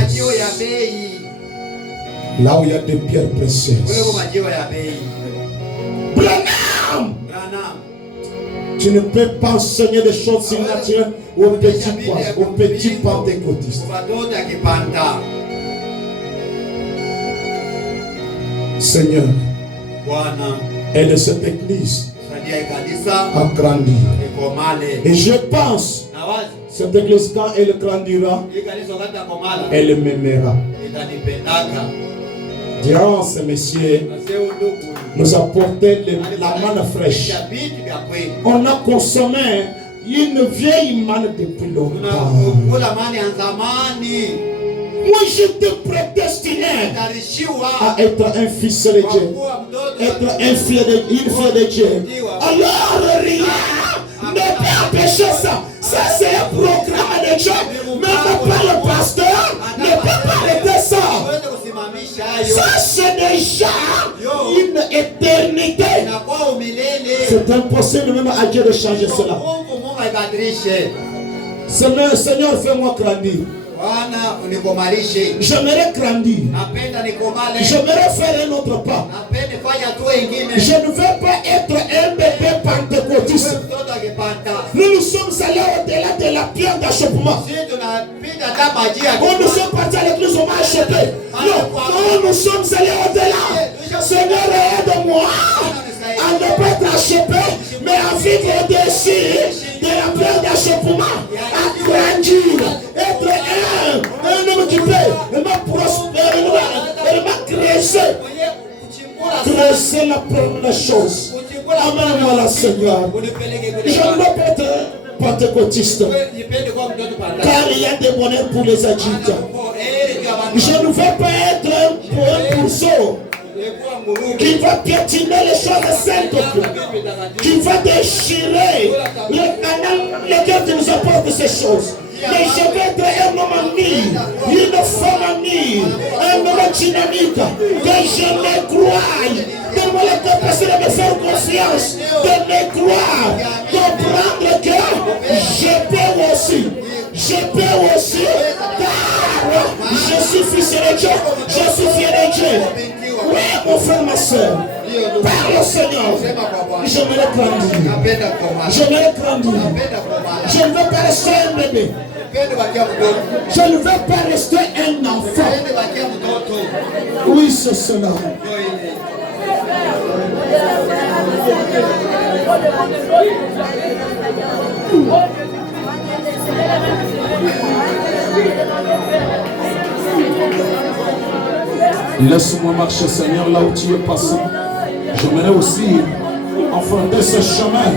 Là où il y a des pierres précieuses. Branham! Tu ne peux pas enseigner des choses surnaturelles aux petits pentecôtistes. Seigneur, aide cette église à grandir. Et je pense, cette église, quand elle grandira, elle m'aimera. Durant ce messieurs nous apportait la manne fraîche. On a consommé une vieille manne depuis longtemps. Moi, j'étais prédestiné à être un fils de Dieu, être une fille de Dieu. Alors, rien ne peut empêcher ça. Ça, c'est un programme de Dieu. Même pas le pasteur ne peut pas arrêter ça. Ça, c'est déjà une éternité. C'est impossible même à Dieu de changer cela. Seigneur, fais-moi grandir. J'aimerais grandir. J'aimerais faire un autre pas. Je ne veux pas être un bébé pentecôtiste. Nous sommes allés au-delà de la pierre d'achoppement. Nous sommes partis à l'église, on m'a acheté. Non, nous sommes allés au-delà. Seigneur, aide-moi à ne pas être acheté, mais à vivre au-dessus de la pierre d'achoppement, à grandir, être un homme qui paie, et m'a prospéré, et m'a créé. Créer la première chose. Amène-moi là, Seigneur. Je ne veux pas être pentecôtiste, car il y a des monnaies pour les adultes. Je ne veux pas être un pourceau qui va piétiner les choses saintes, qui va déchirer le canal lequel tu nous apporte ces choses. Mais je vais être un homme ami, une femme amie, un homme dynamique, que je me croie. Donne-moi la capacité de me faire confiance, de me croire, comprendre que je peux aussi. Je peux aussi, car je suis fils de Dieu, je suis fier de Dieu. Oui, mon frère, ma soeur, parle au Seigneur. J'aimerais grandir. J'aimerais grandir. Je ne veux pas rester un bébé. Je ne veux pas rester un enfant. Oui, c'est cela. Laisse-moi marcher, Seigneur, là où tu es passé. J'aimerais aussi emprunter ce chemin.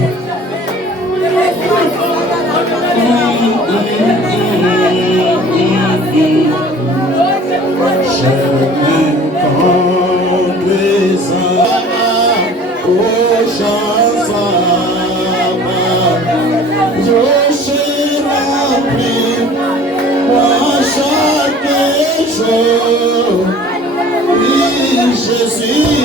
Jésus